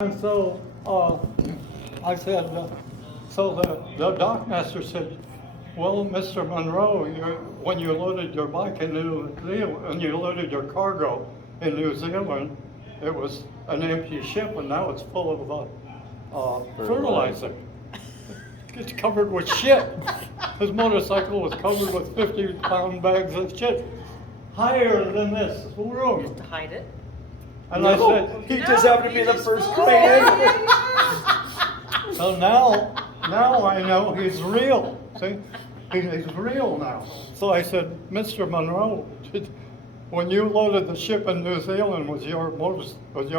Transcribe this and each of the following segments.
And so I said, so the dockmaster said, well, Mr. Monroe, when you loaded your bike in New Zealand, and you loaded your cargo in New Zealand, it was an empty ship, and now it's full of fertilizer. It's covered with shit. His motorcycle was covered with 50-pound bags of shit, higher than this room. Just to hide it. And I said, he just happened to be the first crane. so now I know he's real. See, he's real now. So I said, Mr. Monroe, when you loaded the ship in New Zealand, was your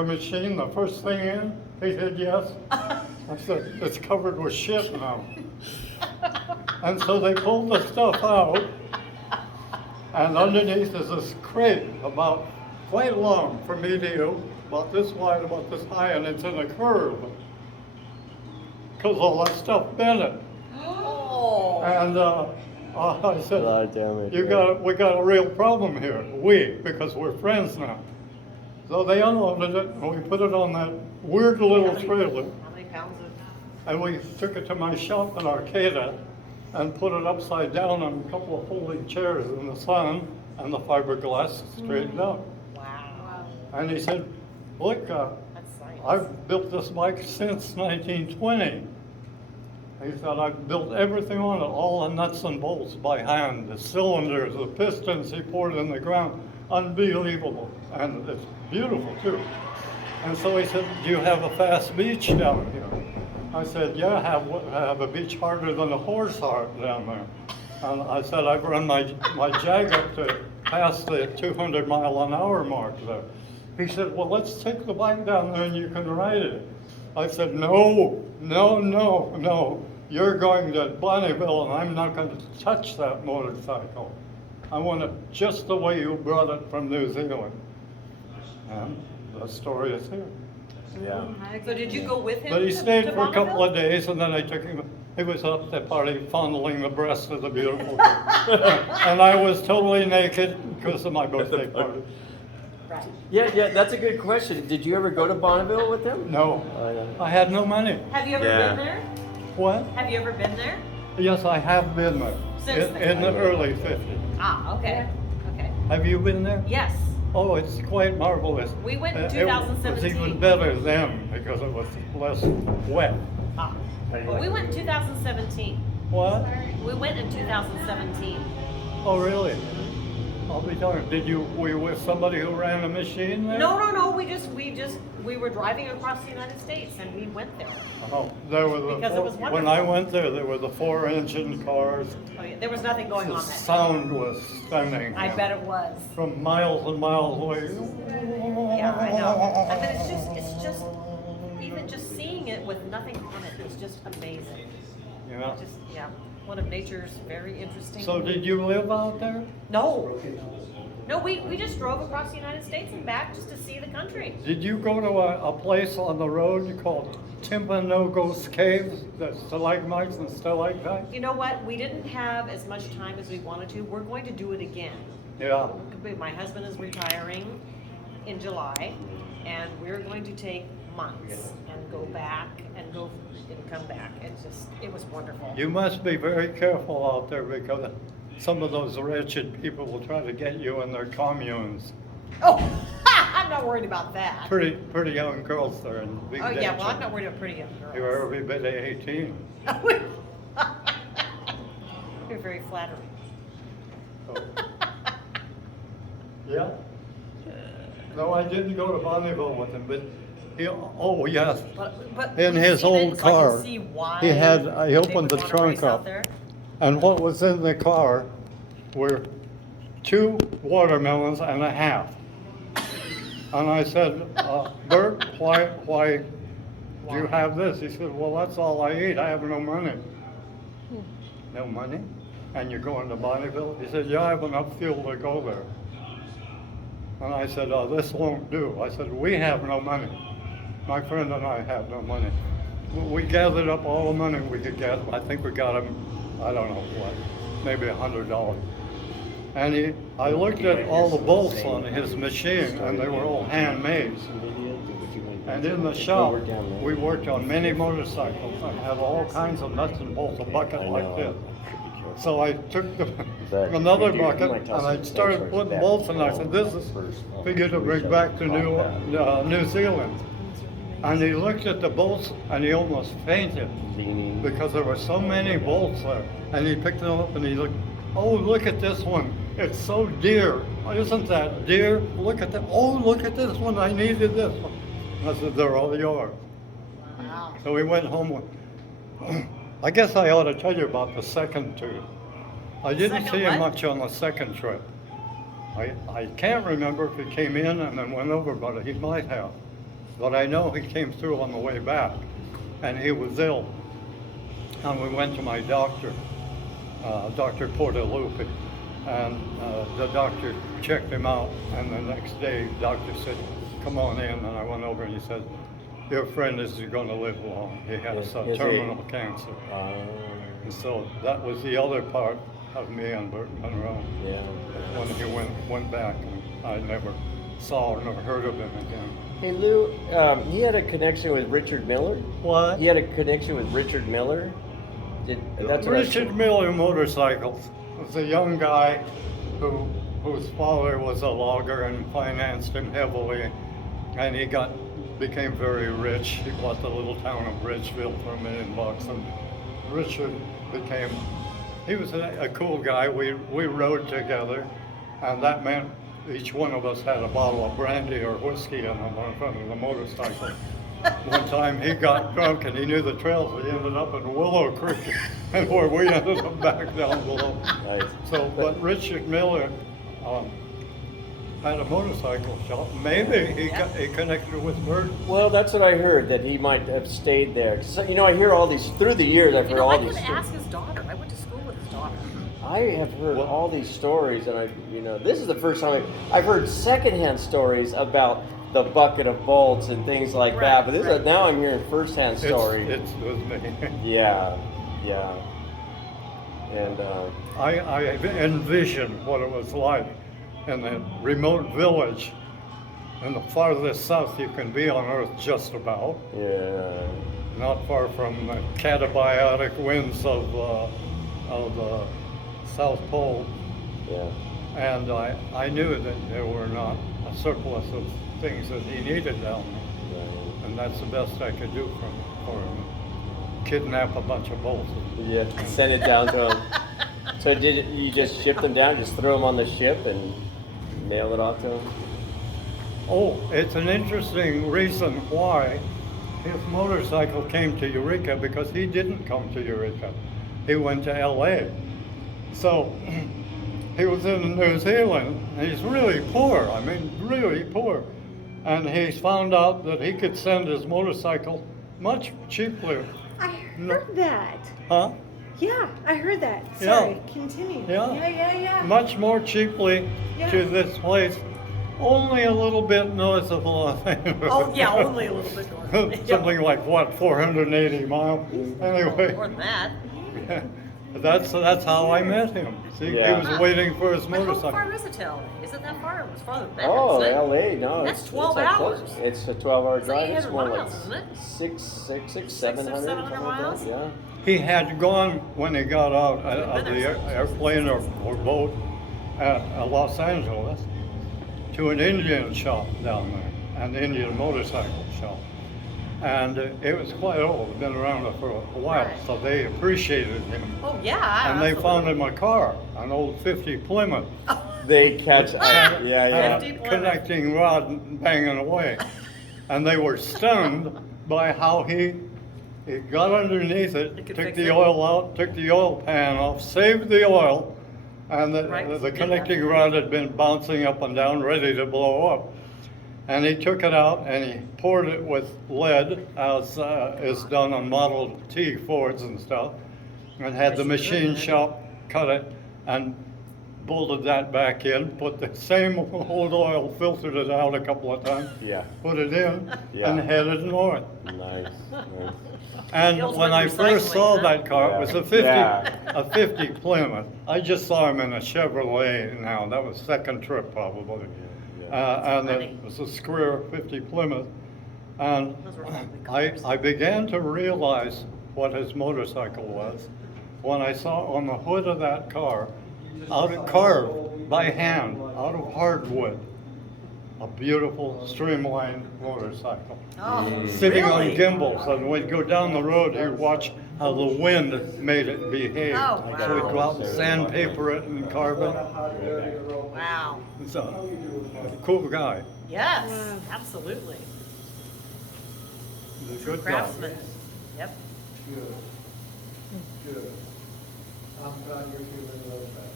machine the first thing in? He said, yes. I said, it's covered with shit now. And so they pulled the stuff out, and underneath is this crate about quite long from me to you, about this wide, about this high, and it's in a curve. Because all that stuff bent it. Oh. And I said, A lot of damage, we got a real problem here. Because we're friends now. So they unloaded it, and we put it on that weird little trailer, How many pounds of? and we took it to my shop in Arcata, and put it upside down on a couple of folding chairs in the sun, and the fiberglass straightened out. Wow. And he said, look, That's science. I've built this bike since 1920. He said, I've built everything on it, all the nuts and bolts by hand, the cylinders, the pistons he poured in the ground. Unbelievable. And it's beautiful too. And so he said, do you have a fast beach down here? I said, yeah, I have a beach harder than a horse heart down there. And I said, I've run my Jag up to past the 200-mile-an-hour mark there. He said, well, let's take the bike down there and you can ride it. I said, no. You're going to Bonneville and I'm not going to touch that motorcycle. I want it just the way you brought it from New Zealand. And the story is here. Yeah. So did you go with him? But he to stayed for a couple Bonneville? of days, and then I took him. He was up the party fondling the breast of the beautiful girl. And I was totally naked because of my birthday party. Right. Yeah, that's a good question. Did you ever go to Bonneville with him? No, Yeah. I had no money. Have you ever Yeah. been there? What? Have you ever been there? Yes, I have been there. Since In the early 50s. Ah, okay. Okay. Have you been there? Yes. Oh, it's quite marvelous. We went in It was 2017. even better then because it was less wet. Ah. Well, we went in 2017. What? We went in 2017. Oh, really? I'll be darned. Were you with somebody who ran a machine there? No. We were driving across the United States and we went there. Oh, there were Because it was when I wonderful. went there were the 4-engine cars. Oh, yeah, there was nothing going The on that. sound was stunning. I bet it was. From miles and miles away. Yeah, I know. I mean, it's just, even just seeing it with nothing on it is just amazing. Yeah. Yeah, one of nature's very interesting. So did you live out there? No. No, we just drove across the United States and back just to see the country. Did you go to a place on the road called Timpanogos Caves? That's stalagmites and stalactites? You know what? We didn't have as much time as we wanted to. We're going to do it again. Yeah. My husband is retiring in July, and we're going to take months and go back and come back. It was wonderful. You must be very careful out there because some of those wretched people will try to get you in their communes. Oh, I'm not worried about that. Pretty young girls there in big Oh yeah, well I'm danger. not worried about pretty young girls. You're every bit of 18. You're very flattering. So. Yeah? No, I didn't go to Bonneville with him, but oh yes. But In we've his seen old it, so I can car, see why he they opened would the wanna trunk race out up, there. and what was in the car were 2 watermelons and a half. And I said, Bert, why do you have this? He said, well, that's all I eat. I have no money. No money? And you're going to Bonneville? He said, yeah, I have enough fuel to go there. And I said, oh, this won't do. I said, we have no money. My friend and I have no money. We gathered up all the money we could get. I think we got him, I don't know what, maybe $100. And I looked at all the bolts on his machine, and they were all handmade. And in the shop, we worked on many motorcycles. I had all kinds of nuts and bolts, a bucket like this. So I took another bucket and I started putting bolts in. I said, "This is figure to bring back to New Zealand." And he looked at the bolts and he almost fainted because there were so many bolts there. And he picked them up and he looked, "Oh, look at this one. It's so dear. Isn't that dear? Look at that. Oh, look at this one. I needed this one." I said, "They're all yours." Wow. So we went home. I guess I ought to tell you about the second two. I didn't Second see him what? much on the second trip. I can't remember if he came in and then went over, but he might have. But I know he came through on the way back, and he was ill. And we went to my doctor, Dr. Portalupi, and the doctor checked him out. And the next day, the doctor said, "Come on in." And I went over and he said, "Your friend is going to live long. He has terminal cancer." And so that was the other part of me and Bert Monroe. Yeah. When he went back, and I never saw or heard of him again. Hey Lou, he had a connection with Richard Miller. What? He had a connection with Richard Miller. That's what I Richard Miller Motorcycles was a young guy whose father was a logger and financed him heavily, and he became very rich. He bought the little town of Bridgeville for $1 million, and Richard he was a cool guy. We rode together, and that meant each one of us had a bottle of brandy or whiskey in front of the motorcycle. One time he got drunk and he knew the trails. He ended up in Willow Creek, and where we ended up back down below. Nice. So, but Richard Miller had a motorcycle shop. Maybe he connected with Bert. Well, that's what I heard, that he might have stayed there. So, I hear all these, through the years, I've heard all I these could stories. ask his daughter. I went to school with his daughter. I have heard all these stories, and this is the first time I've heard secondhand stories about the bucket of bolts and things like that. But now I'm hearing firsthand stories. It's with me. Yeah. And I envisioned what it was like in a remote village in the farthest south you can be on Earth, just about. yeah, Not far from the catabiotic winds of the South Pole. yeah. And I knew that there were not a surplus of things that he needed down there. Right. And that's the best I could do for him. Kidnap a bunch of bolts. Yeah, send it down to him. So did you just ship them down? Just throw them on the ship and mail it off to him? Oh, it's an interesting reason why his motorcycle came to Eureka, because he didn't come to Eureka. He went to LA. So he was in New Zealand, and he's really poor. I mean, really poor. And he found out that he could send his motorcycle much cheaper. I heard that. Huh? Yeah, I heard that. Yeah. Sorry, continue. Yeah. Yeah. Much more cheaply Yeah. to this place, only a little bit north of Los Angeles. Oh, yeah, only a little bit north. Something like what, 480 miles? Anyway, More than that. that's how I met him. See, Yeah. he was waiting for his But how motorcycle. far is it to LA? Isn't that far? It was farther than that. Oh, isn't it? LA, no. That's it's 12 like close. hours. It's a 12-hour It's like drive. It's 800 more like miles, isn't it? 700, 700 something like miles? that. Yeah. He had gone when he got out of been the there since. airplane or boat at Los Angeles to an Indian shop down there, an Indian motorcycle shop. And it was quite old, had been around for a while, Right. so they appreciated him. Oh, yeah. And they found absolutely. him a car, an old 50 Plymouth. They catch, Had yeah. a 50 Plymouth. connecting rod banging away. And they were stunned by how he got underneath He it, could took fix the it. oil out, took the oil pan off, saved the oil, and Right, the did connecting that. rod had been bouncing up and down, ready to blow up. And he took it out and he poured it with lead, as is done on Model T Fords and stuff, and had the Yes, machine good. shop cut it and bolted that back in, put the same old oil, filtered it out a couple of times, Yeah. put it in, Yeah. and headed north. Nice. And The ultimate when I first recycling, saw huh? that car, it was a 50, Yeah. a 50 Plymouth. I just saw him in a Chevrolet now. That was second trip probably. And Funny. it was a square 50 Plymouth. And Those were ugly cars. I began to realize what his motorcycle was when I saw on the hood of that car, carved by hand, out of hardwood, a beautiful streamlined motorcycle. Oh, Sitting on really? gimbals, and we'd go down the road, you'd watch how the wind made it behave. Oh, So we'd wow. go out and sandpaper it and carve it. Wow. It's a cool guy. Yes, Wow. absolutely. He's a good guy. Craftsman. Yep. Good. Good. I'm glad you're feeling a little better.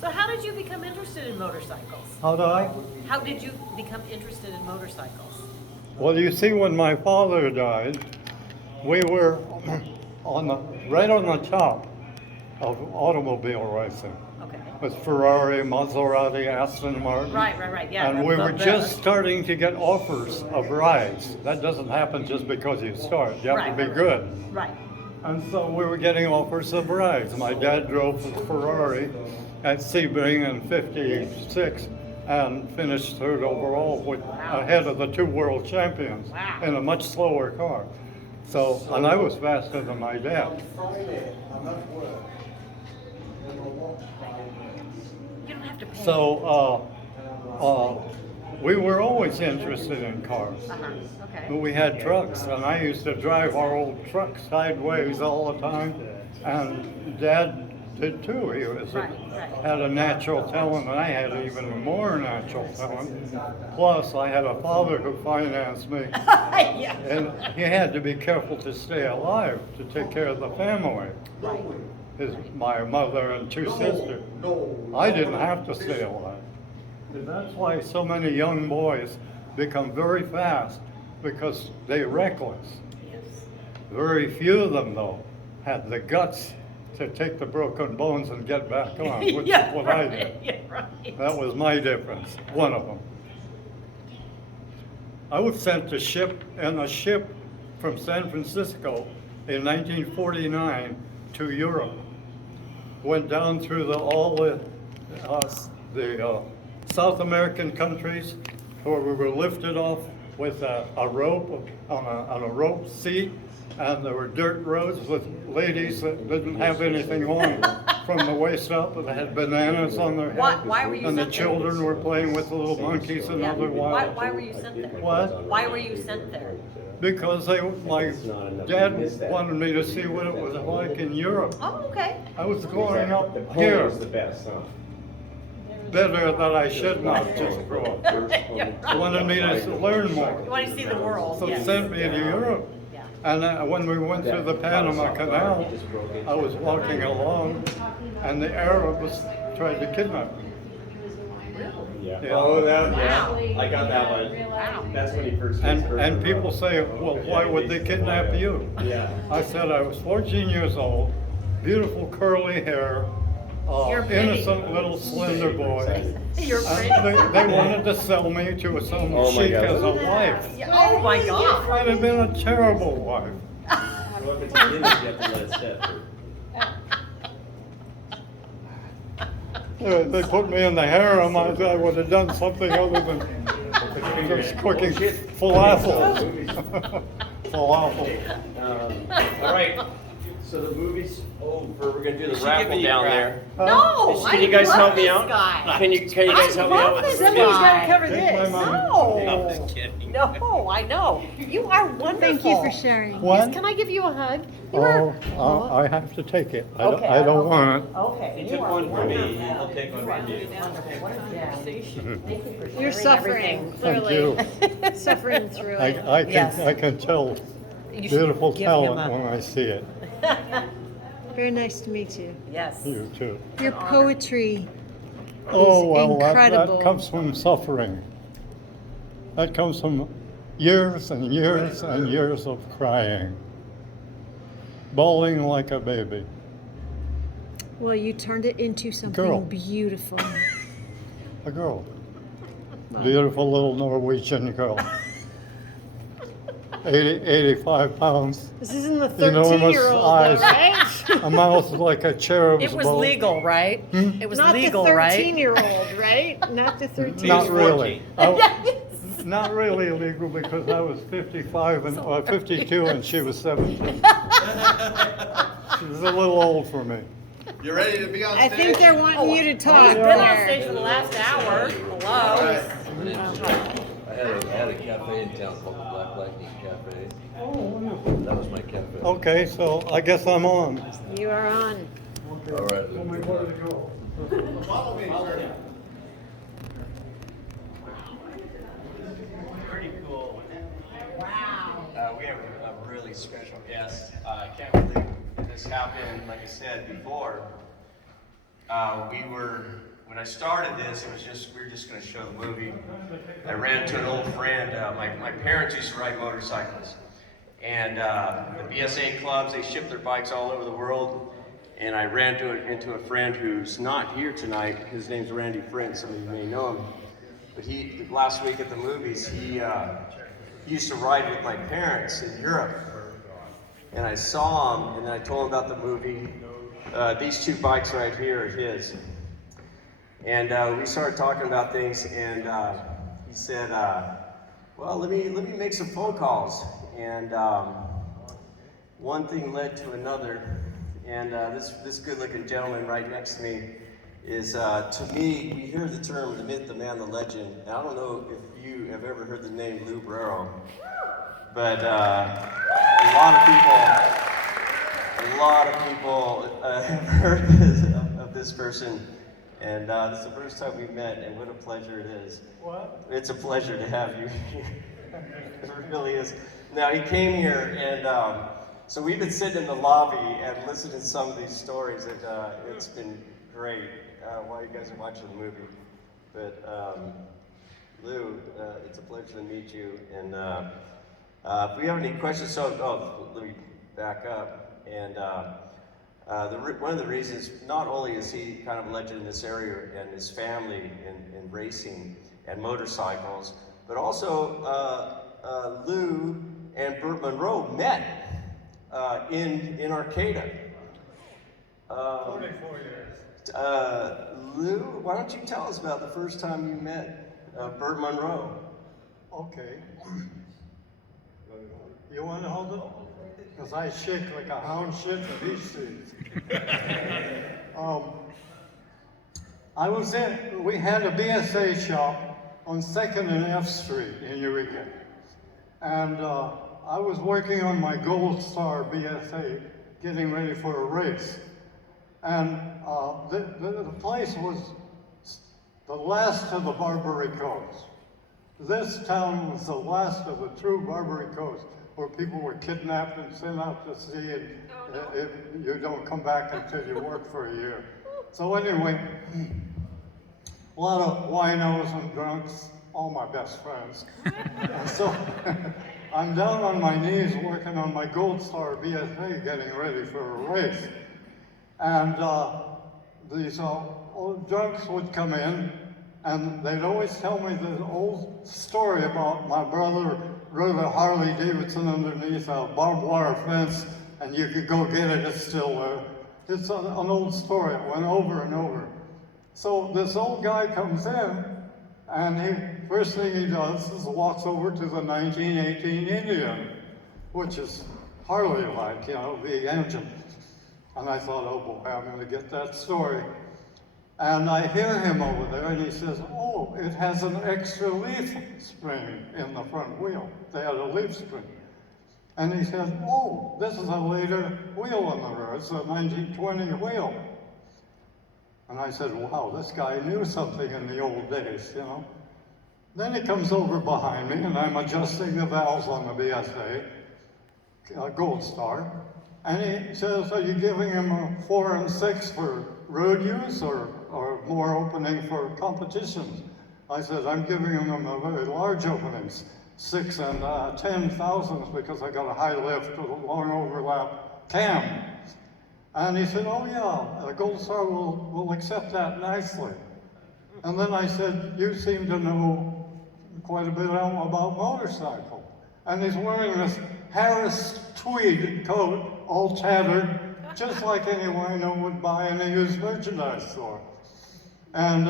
So how did you become interested in motorcycles? How did I? How did you become interested in motorcycles? Well, you see, when my father died, we were right on the top of automobile racing. Okay. With Ferrari, Maserati, Aston Martin. Right, yeah. And we the were best. just starting to get offers of rides. That doesn't happen just because you start. You have to be Right. good. Right. And so we were getting offers of rides. My dad drove a Ferrari at Sebring in '56 and finished third overall ahead of the two world champions Wow. in a much slower car. So, and I was faster than my dad. Friday, I'm at work. And I'll walk You don't have to pay. So, we were always interested in cars. Okay. But we had trucks, and I used to drive our old truck sideways all the time, and Dad did too. He was Right. had a natural talent, and I had even more natural talent. Plus, I had a father who financed me, Yeah. and he had to be careful to stay alive to take care of the family. My mother and two sisters. I didn't have to stay alive. And that's why so many young boys become very fast, because they're reckless. Yes. Very few of them, though, had the guts to take the broken bones and get back on, which Yeah, is what right. I did. Yeah, right. That was my difference, one of them. I was sent to in a ship from San Francisco in 1949 to Europe. Went down through all the South American countries, where we were lifted off with a rope on a rope seat, and there were dirt roads with ladies that didn't have anything on from the waist up, and had bananas on their head. Why were you And the sent there? children were playing with the little monkeys and Yeah. other wild. Why were you sent there? What? Why were you sent there? Because my dad wanted me to see what it was like in Europe. Oh, okay. I was growing up The here. pony was the best, huh? Better that I should not just grow up. Yeah, He right. wanted me to learn more. You want to see the world? So yes. sent me to Europe. Yeah. And when we went through the Panama Canal, I was walking along, and the Arabs tried to kidnap me. Yeah. Yeah. Oh, that, Wow. yeah. I got that one. Wow. That's when he first gets hurt. And people say, well, why would they kidnap you? Yeah. I said I was 14 years old, beautiful curly hair, You're pretty. innocent little slender boy. You're pretty. And they wanted to sell me to some Oh my sheik God. as a wife. Yeah, oh my God. I'd have been a terrible wife. Well, if it's a image, you have to let it sit. They put me in the harem, I would have done something other than just cooking falafel. Falafel. All right. So the movie's over. We're gonna do the should raffle give me a down raffle. there. No, Can you I guys love help me this out? guy. Can you guys I help me out love with this this? Somebody's got to guy. cover Take my this. money. No. I'm just kidding. No, I know. You are wonderful. Thank you for sharing. What? Can I give you a hug? You are. I have to take it. Okay, I don't okay. want it. Okay. He you took are one for me, wonderful. I'll take one from you. Yeah. Thank you for You're sharing suffering, everything. clearly. Suffering through it. Yes. I can tell You should beautiful give him talent a- when I see it. Very nice to meet you. Yes. You too. Your poetry Oh, well, incredible. that comes from suffering. That comes from years and years and years of crying, bawling like a baby. Well, you turned it into something Girl. beautiful. A girl. Beautiful little Norwegian girl. 85 pounds. This isn't the Enormous 13-year-old, though, eyes. right? A mouth like a cherub's It was bow. legal, right? It was Not legal, the right? 13-year-old, right? Not the 13-year-old. Not really. Not really illegal because I was 55 and, or 52 and she was 17. She was a little old for me. You ready to be on I stage? think they're wanting you to talk. He's been on stage for the last hour. All Hello. right. I had a cafe in town called the Black Lightning Cafe. Oh, wonderful. That was my cafe. Okay, so I guess I'm on. You are on. All right. Tell me where to go. Follow me, sir. Pretty cool. Wow. We have a really special guest. I can't believe this happened. Like I said before, when I started this, we were just going to show the movie. I ran into an old friend. My parents used to ride motorcycles, and the BSA clubs, they ship their bikes all over the world. And I ran into a friend who's not here tonight. His name's Randy Friend. Some of you may know him. But last week at the movies, he used to ride with my parents in Europe. And I saw him, and then I told him about the movie. These two bikes right here are his. And we started talking about things, and he said, well, let me make some phone calls. And one thing led to another. And this good-looking gentleman right next to me is, to me, we hear the term, the myth, the man, the legend. And I don't know if you have ever heard the name Lou Brero, but a lot of people have heard of this person. And this is the first time we met, and what a pleasure it is. What? It's a pleasure to have you here. It really is. Now, he came here, and so we've been sitting in the lobby and listening to some of these stories, and it's been great while you guys are watching the movie. But Lou, it's a pleasure to meet you. And if we have any questions, let me back up. And one of the reasons, not only is he kind of a legend in this area and his family in racing and motorcycles, but also Lou and Burt Monroe met in Arcata. 44 years. Lou, why don't you tell us about the first time you met Burt Monroe? Okay. You want to hold it? Because I shake like a hound shit at these things. We had a BSA shop on 2nd and F Street in Eureka. And I was working on my Gold Star BSA, getting ready for a race. And the place was the last of the Barbary Coast. This town was the last of the true Barbary Coast, where people were kidnapped and sent out to sea, and you don't come back until you work for a year. So anyway, a lot of winos and drunks, all my best friends. And so I'm down on my knees working on my Gold Star BSA, getting ready for a race. And these old drunks would come in, and they'd always tell me this old story about my brother rode a Harley Davidson underneath a barbed wire fence, and you could go get it, it's still there. It's an old story, it went over and over. So this old guy comes in, and first thing he does is walks over to the 1918 Indian, which is Harley-like, the engine. And I thought, oh boy, I'm gonna get that story. And I hear him over there, and he says, oh, it has an extra leaf spring in the front wheel. They had a leaf spring. And he says, oh, this is a later wheel on the rear. It's a 1920 wheel. And I said, wow, this guy knew something in the old days, Then he comes over behind me, and I'm adjusting the valves on the BSA, Gold Star. And he says, are you giving him a 4 and 6 for road use or more opening for competitions? I said, I'm giving him a very large openings, 6 and 10 thousandths, because I got a high lift with a long overlap cam. And he said, oh yeah, Gold Star will accept that nicely. And then I said, you seem to know quite a bit about motorcycle. And he's wearing this Harris tweed coat, all tattered, just like any wino would buy in a used merchandise store. And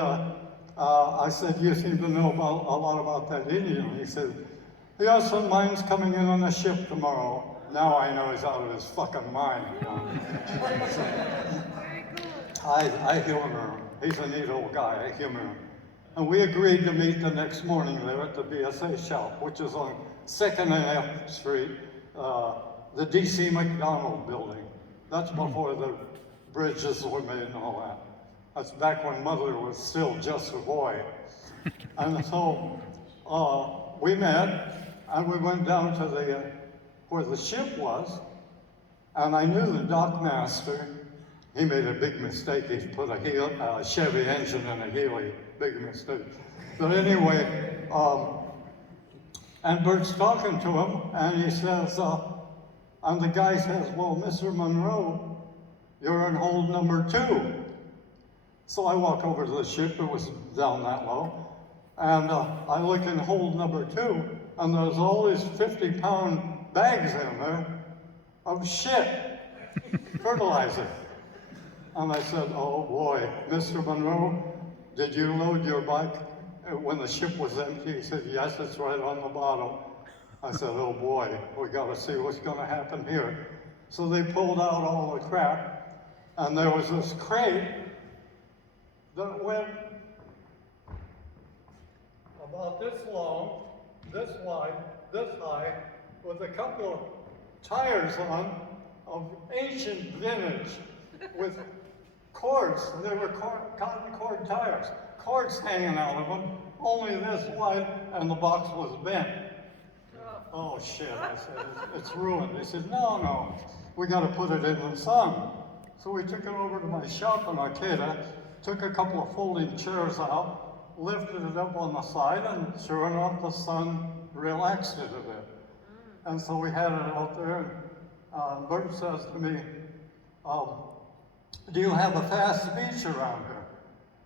I said, you seem to know about, a lot about that Indian. He said, yes, and mine's coming in on a ship tomorrow. Now I know he's out of his fucking mind. You know? I humor him. He's a neat old guy. I humor him. And we agreed to meet the next morning there at the BSA shop, which is on 2nd and F Street, the DC McDonald building. That's before the bridges were made and all that. That's back when Mother was still just a boy. And so we met, and we went down to the where the ship was, and I knew the dock master. He made a big mistake. He put a Chevy engine in a Healy. Big mistake. But anyway, and Bert's talking to him, and he says, and the guy says, well, Mr. Monroe, you're in hold number 2. So I walk over to the ship, it was down that low, and I look in hold number 2, and there's all these 50-pound bags in there of shit, fertilizer. And I said, oh boy, Mr. Monroe, did you load your bike when the ship was empty? He said, yes, it's right on the bottom. I said, oh boy, we gotta see what's gonna happen here. So they pulled out all the crap, and there was this crate that went about this long, this wide, this high, with a couple of tires on of ancient vintage with cords. They were cotton cord tires, cords hanging out of them, only this wide, and the box was bent. Oh shit, I said, it's ruined. They said, no, we gotta put it in the sun. So we took it over to my shop in Arcata, took a couple of folding chairs out, lifted it up on the side, and sure enough, the sun relaxed it a bit. And so we had it out there, and Bert says to me, do you have a fast beach around here?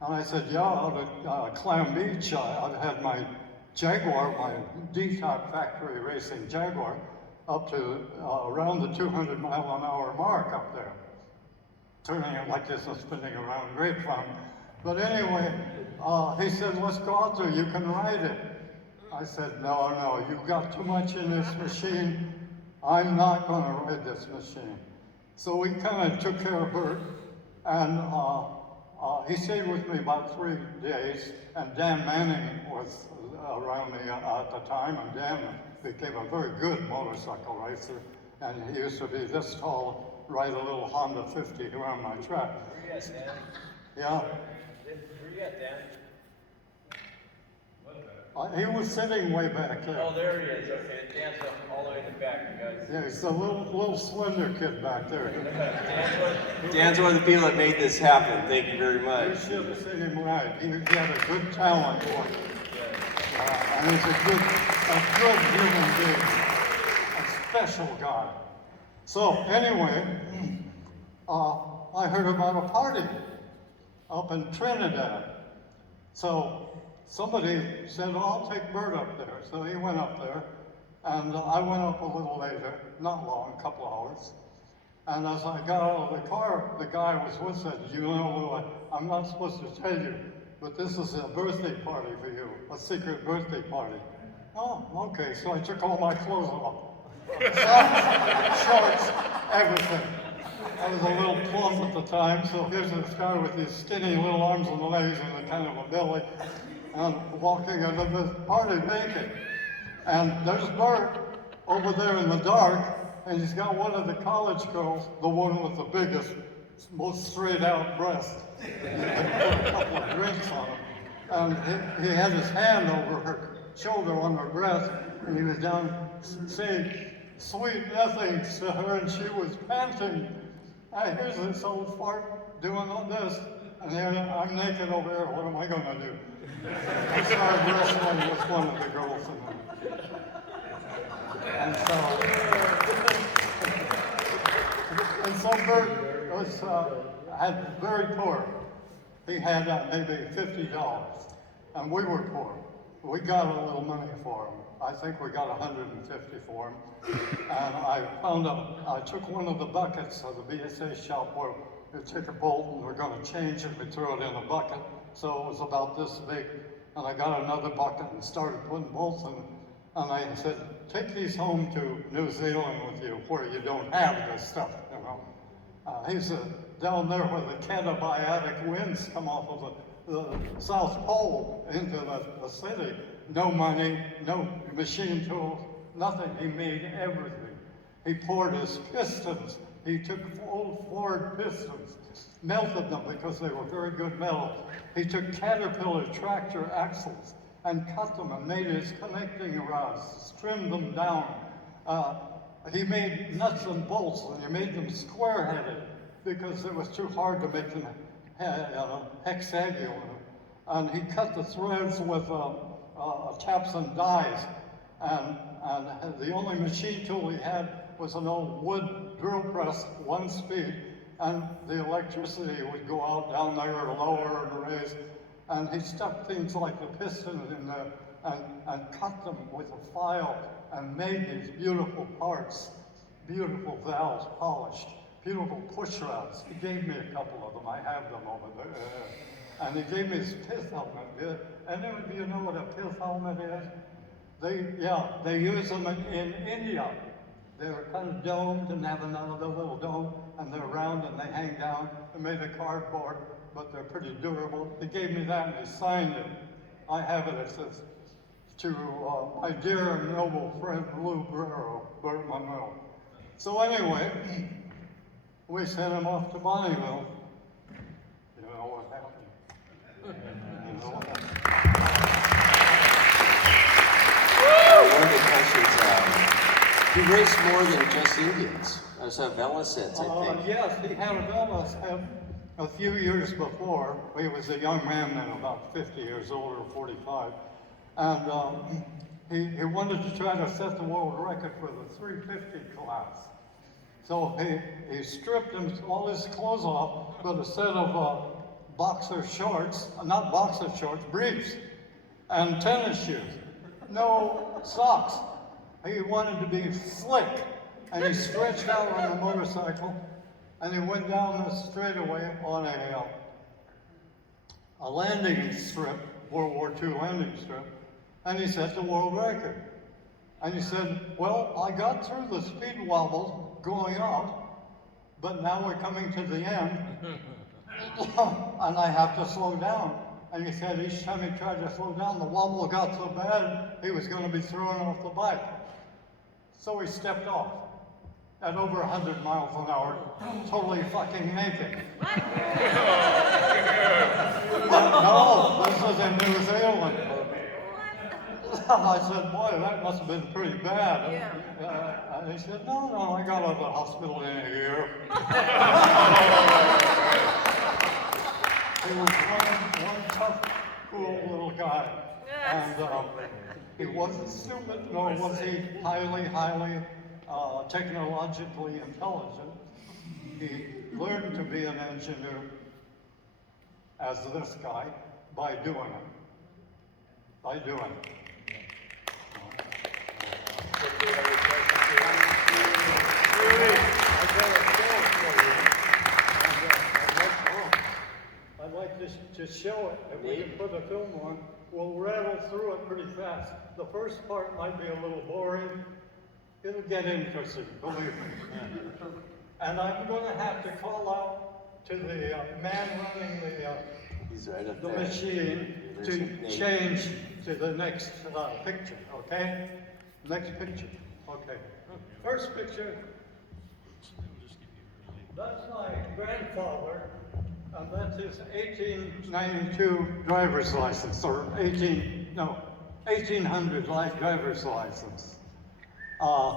And I said, yeah, out at Clam Beach, I had my Jaguar, my D-Type factory racing Jaguar, up to around the 200-mile-an-hour mark up there. Turning it like this and spinning around, great fun. But anyway, he said, let's go out there, you can ride it. I said, no, you've got too much in this machine. I'm not gonna ride this machine. So we kind of took care of Bert, and he stayed with me about 3 days, and Dan Manning was around me at the time, and Dan became a very good motorcycle racer, and he used to be this tall, ride a little Honda 50 around my track. Where you at, Dan? Yeah. Where you at, Dan? He was sitting way back there. Oh, there he is. Okay, Dan's up all the way in the back, you guys. Yeah, he's a little slender kid back there. Dan's one of the people that made this happen. Thank you very You much. should have seen him ride. He had a good talent for it. And he's a good human being, a special guy. So anyway, I heard about a party up in Trinidad. So somebody said, oh, I'll take Bert up there. So he went up there, and I went up a little later, not long, a couple hours. And as I got out of the car, the guy I was with said, you know, I'm not supposed to tell you, but this is a birthday party for you, a secret birthday party. Oh, okay, so I took all my clothes off. Socks, shorts, everything. I was a little plump at the time, so here's this guy with these skinny little arms and legs and a kind of a belly, and walking into this party naked. And there's Bert over there in the dark, and he's got one of the college girls, the one with the biggest, most straight out breast. He put a couple of drinks on him. And he had his hand over her shoulder on her breast, and he was down saying sweet nothings to her, and she was panting. Here's this old fart doing all this, and here I'm naked over there, what am I gonna do? I started wrestling with one of the girls in there. And so Bert was had very poor. He had maybe $50, and we were poor. We got a little money for him. I think we got 150 for him. And I took one of the buckets of the BSA shop where we took a bolt and we're going to change it. We threw it in a bucket, so it was about this big. And I got another bucket and started putting bolts in. And I said, take these home to New Zealand with you, where you don't have this stuff, you know. He said, down there where the catabiatic winds come off of the South Pole into the city, no money, no machine tools, nothing. He made everything. He poured his pistons. He took old Ford pistons, melted them because they were very good metal. He took Caterpillar tractor axles and cut them and made his connecting rods, trimmed them down. He made nuts and bolts, and he made them square-headed because it was too hard to make them hexagonal. And he cut the threads with taps and dies. And the only machine tool he had was an old wood drill press, 1 speed, and the electricity would go out down there, lower and raise. And he stuck things like the pistons in there and cut them with a file and made these beautiful parts, beautiful valves polished, beautiful push rods. He gave me a couple of them. I have them over there. And he gave me his pith helmet. And do you know what a pith helmet is? They use them in India. They're kind of domed and have another little dome, and they're round and they hang down. They're made of cardboard, but they're pretty durable. He gave me that and he signed it. I have it. It says, to my dear and noble friend Lou Brero, Bert Monroe. So anyway, we sent him off to Bonneville. You know what happened? You know what happened? One of the questions, he raced more than just Indians. There's a Velocets, I think. Yes, he had a Velocet a few years before. He was a young man then, about 50 years old or 45. And he wanted to try to set the world record for the 350 class. So he stripped all his clothes off, but a set of boxer shorts, not boxer shorts, briefs, and tennis shoes. No socks. He wanted to be slick, and he stretched out on the motorcycle, and he went down the straightaway on a landing strip, World War II landing strip, and he set the world record. And he said, well, I got through the speed wobbles going up, but now we're coming to the end, and I have to slow down. And he said each time he tried to slow down, the wobble got so bad, he was going to be thrown off the bike. So he stepped off at over 100 miles an hour, totally fucking naked. No, this was in New Zealand. I said, boy, that must have been pretty bad. Yeah. And he said, no, I got out of the hospital in a year. He was one tough, cool little guy. And he wasn't stupid, nor was he highly technologically intelligent. He learned to be an engineer, as this guy, by doing it. By doing it. I'd like to show it. If we can put a film on, we'll rattle through it pretty fast. The first part might be a little boring. It'll get interesting, believe me. And I'm going to have to call out to the man running He's right up the there. machine to change to the next picture, okay? Next picture, okay. First picture, that's my grandfather, and that's his 1892 driver's license, or 1800 driver's license.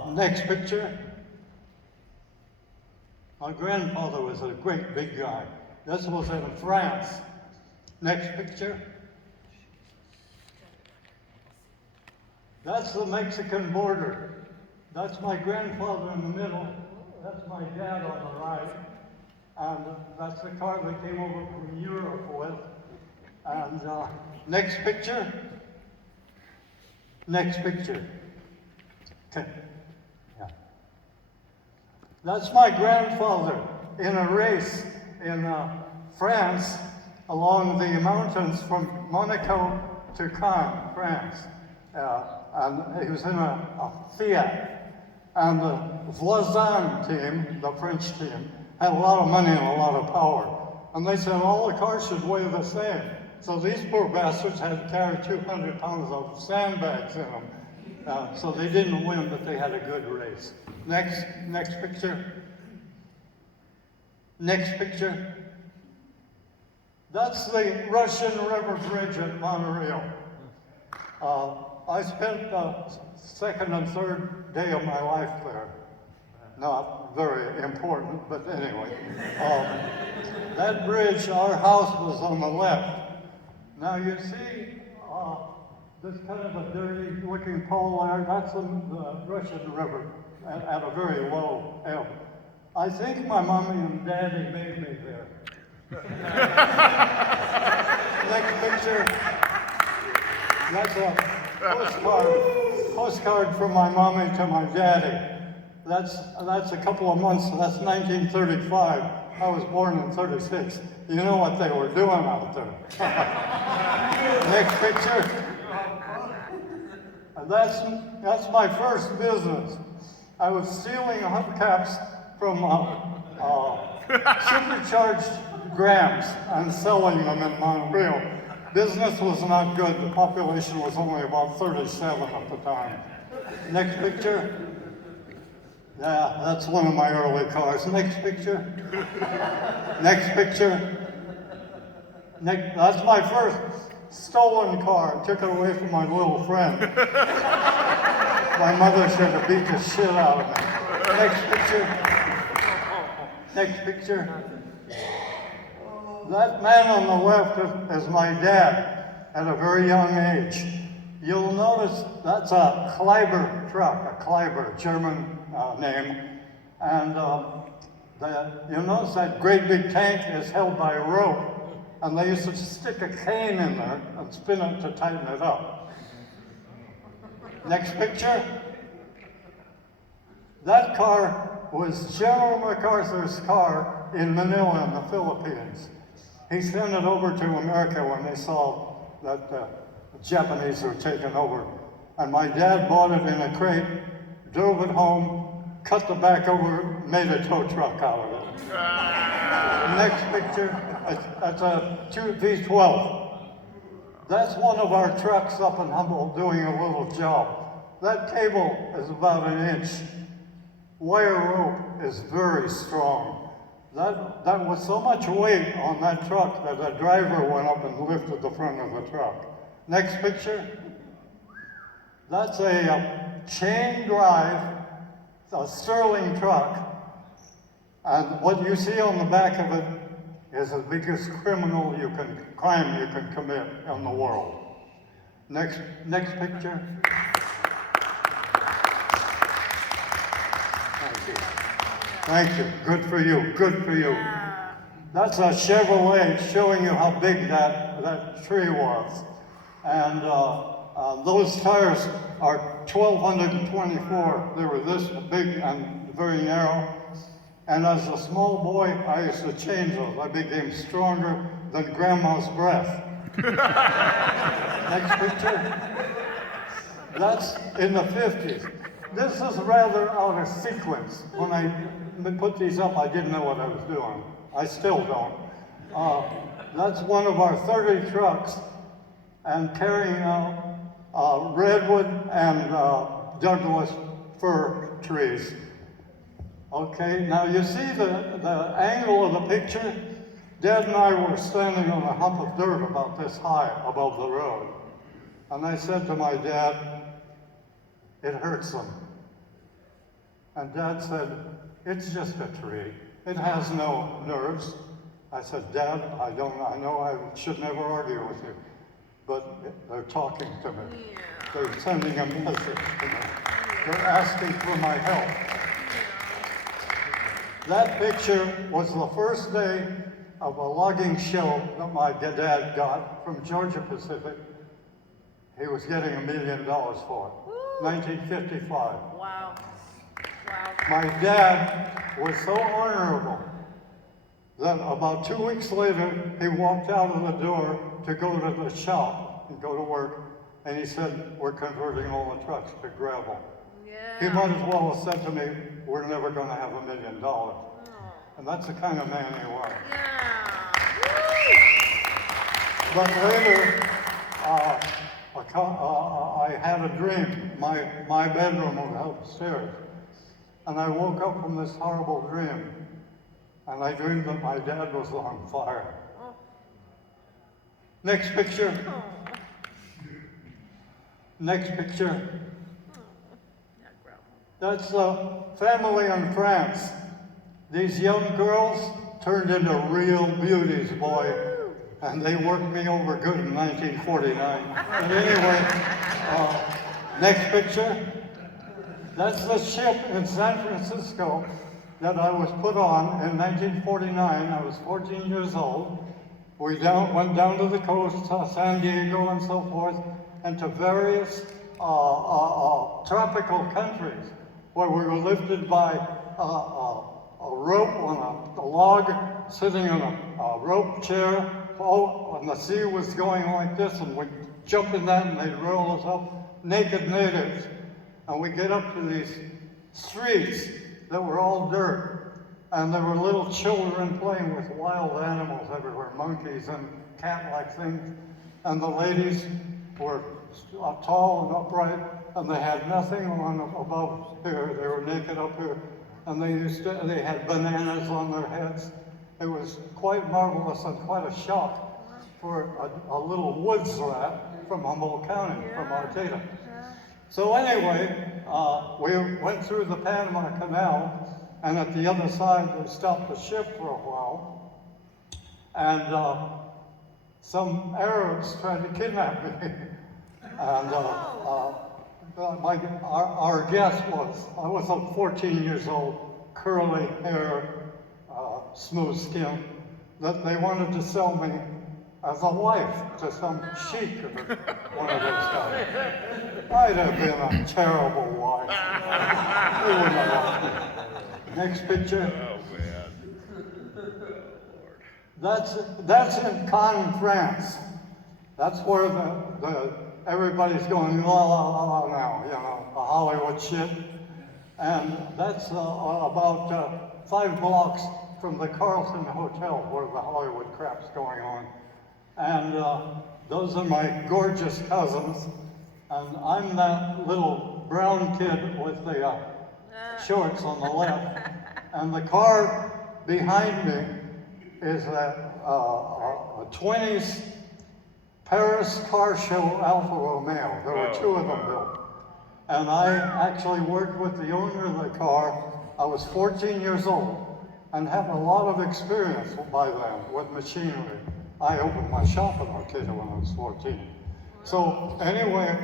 Next picture, my grandfather was a great big guy. This was in France. Next picture. That's the Mexican border. That's my grandfather in the middle. That's my dad on the right. And that's the car they came over from Europe with. And next picture. Next picture. Okay. Yeah. That's my grandfather in a race in France along the mountains from Monaco to Cannes, France. And he was in a Fiat. And the Voisin team, the French team, had a lot of money and a lot of power. And they said all the cars should weigh the same. So these poor bastards had to carry 200 pounds of sandbags in them. So they didn't win, but they had a good race. Next picture. Next picture. That's the Russian River Bridge at Montreal. I spent the second and third day of my life there. Not very important, but anyway. That bridge, our house was on the left. Now you see this kind of a dirty looking pole there, that's the Russian River at a very low ebb. I think my mommy and daddy made me there. Next picture. That's a postcard from my mommy to my daddy. That's a couple of months, that's 1935. I was born in 36. You know what they were doing out there. Next picture. That's my first business. I was stealing hubcaps from supercharged grams and selling them in Montreal. Business was not good. The population was only about 37 at the time. Next picture. Yeah, that's one of my early cars. Next picture. Next picture. That's my first stolen car. I took it away from my little friend. My mother should have beat the shit out of me. Next picture. Next picture. That man on the left is my dad at a very young age. You'll notice that's a Kleiber truck, a Kleiber, German name. And you'll notice that great big tank is held by a rope. And they used to stick a cane in there and spin it to tighten it up. Next picture. That car was General MacArthur's car in Manila in the Philippines. He sent it over to America when they saw that the Japanese were taking over. And my dad bought it in a crate, drove it home, cut the back over, made a tow truck out of it. Next picture, that's a V12. That's one of our trucks up in Humboldt doing a little job. That cable is about an inch. Wire rope is very strong. That was so much weight on that truck that the driver went up and lifted the front of the truck. Next picture. That's a chain drive, a Sterling truck. And what you see on the back of it is the biggest crime you can commit in the world. Next picture. Thank you. Thank you. Good for you. Good for you. That's a Chevrolet showing you how big that tree was. And those tires are 1,224. They were this big and very narrow. And as a small boy, I used to change those. I became stronger than grandma's breath. Next picture. That's in the 50s. This is rather out of sequence. When I put these up, I didn't know what I was doing. I still don't. That's one of our 30 trucks and carrying out redwood and Douglas fir trees. Okay, now you see the angle of the picture? Dad and I were standing on a hump of dirt about this high above the road. And I said to my dad, "It hurts them." And Dad said, "It's just a tree. It has no nerves." I said, "Dad, I know I should never argue with you, but they're talking to me. They're sending a message to me. They're asking for my help." That picture was the first day of a logging show that my dad got from Georgia Pacific. He was getting $1 million for it. 1955. Wow. Wow. My dad was so honorable Then about 2 weeks later, he walked out of the door to go to the shop and go to work, and he said, we're converting all the trucks to gravel. He might as well have said to me, we're never gonna have $1 million. And that's the kind of man he was. But later, I had a dream. My bedroom was upstairs. And I woke up from this horrible dream. And I dreamed that my dad was on fire. Next picture. Next picture. That's a family in France. These young girls turned into real beauties, boy. And they worked me over good in 1949. But anyway, next picture. That's the ship in San Francisco that I was put on in 1949. I was 14 years old. We went down to the coast, San Diego and so forth, and to various tropical countries where we were lifted by a rope on a log, sitting in a rope chair. Oh, and the sea was going like this, and we'd jump in that and they'd roll us up, naked natives. And we get up to these streets that were all dirt, and there were little children playing with wild animals everywhere, monkeys and cat-like things. And the ladies were tall and upright, and they had nothing on above here. They were naked up here, and they had bananas on their heads. It was quite marvelous and quite a shock for a little woods rat from Humboldt County, from Arcata. So anyway, we went through the Panama Canal, and at the other side, they stopped the ship for a while, and some Arabs tried to kidnap me. And our guess I was 14 years old, curly hair, smooth skin, that they wanted to sell me as a wife to some sheik or one of those guys. I'd have been a terrible wife. They wouldn't have liked me. Next picture. That's in Cannes, France. That's where everybody's going la la la la now, you know, the Hollywood shit. And that's about 5 blocks from the Carlton Hotel where the Hollywood crap's going on. And those are my gorgeous cousins. And I'm that little brown kid with the shorts on the left. And the car behind me is a 20s Paris car show Alfa Romeo. There were 2 of them built. And I actually worked with the owner of the car. I was 14 years old and had a lot of experience by then with machinery. I opened my shop in Arcata when I was 14. So anyway,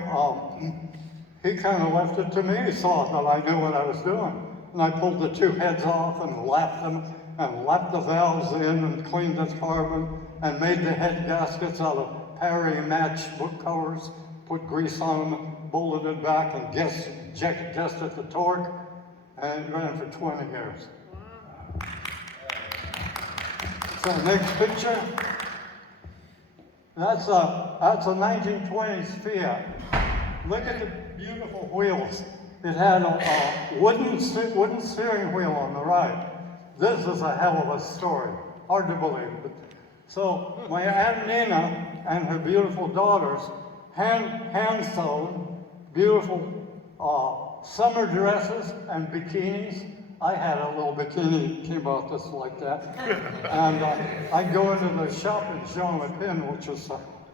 he kind of left it to me. He saw that I knew what I was doing. And I pulled the 2 heads off and lapped them and lapped the valves in and cleaned the carbon and made the head gaskets out of Perry match book covers, put grease on them, bolted it back and guessed at the torque, and it ran for 20 years. So next picture. That's a 1920s Fiat. Look at the beautiful wheels. It had a wooden steering wheel on the right. This is a hell of a story. Hard to believe. So my Aunt Nina and her beautiful daughters hand sewn beautiful summer dresses and bikinis. I had a little bikini, came out just like that. And I'd go into the shop in Jean Le Pin, which is